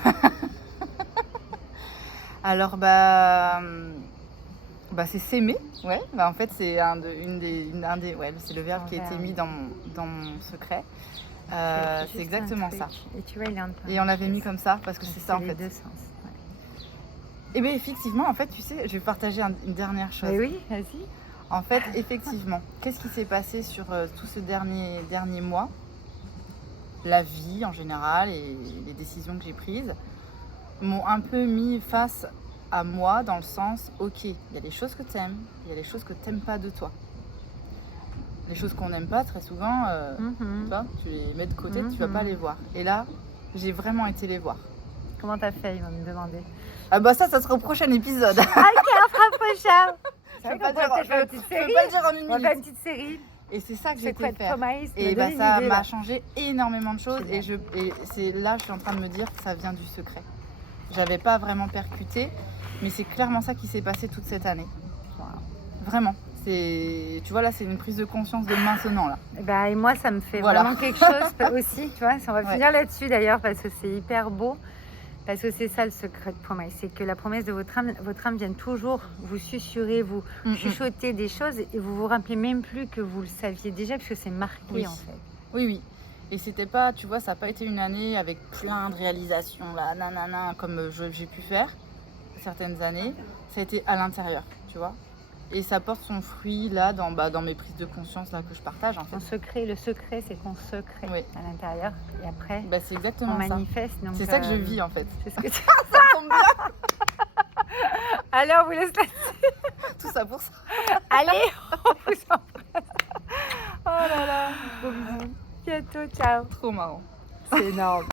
Alors c'est s'aimer. Ouais. En fait c'est c'est le verbe qui a été mis dans mon secret. C'est exactement ça. Et tu vois, et on l'avait mis comme ça parce que c'est ça en fait. Deux sens. Et bien effectivement, en fait, tu sais, je vais partager une dernière chose. Mais oui, vas-y. En fait, effectivement, qu'est-ce qui s'est passé sur tout ce dernier mois? La vie en général et les décisions que j'ai prises m'ont un peu mis face à moi dans le sens, ok, il y a des choses que tu aimes, il y a des choses que tu n'aimes pas de toi. Les choses qu'on n'aime pas, très souvent, tu les mets de côté, tu vas pas les voir. Et là, j'ai vraiment été les voir. Comment t'as fait, ils vont me demander. Ah ça sera au prochain épisode. Ok, on fera prochain. Je peux pas le dire en une minute. On va faire une petite série. Et c'est ça que j'ai fait faire. Et ça m'a changé énormément de choses. Et c'est là, je suis en train de me dire que ça vient du secret. J'avais pas vraiment percuté, mais c'est clairement ça qui s'est passé toute cette année. Vraiment. Tu vois, là, c'est une prise de conscience de maintenant, là. Et moi, ça me fait vraiment quelque chose aussi, tu vois. On va finir là-dessus, d'ailleurs, parce que c'est hyper beau. Parce que c'est ça le secret de promesse, c'est que la promesse de votre âme vient toujours vous susurrer, vous chuchoter des choses et vous vous rappelez même plus que vous le saviez déjà parce que c'est marqué en fait. Oui, oui. Et c'était pas, tu vois, ça n'a pas été une année avec plein de réalisations, là, nanana, comme j'ai pu faire certaines années. Ça a été à l'intérieur, tu vois. Et ça porte son fruit là dans mes prises de conscience là que je partage en fait. Le secret c'est qu'on se crée à l'intérieur et après c'est exactement on manifeste. C'est ça que je vis en fait. C'est ce que tu... Ça tombe bien. Allez, on vous laisse là-dessus. Tout ça pour ça. Allez, on vous embrasse. Oh là là, gros bisous. Bientôt, ciao. Trop marrant. C'est énorme.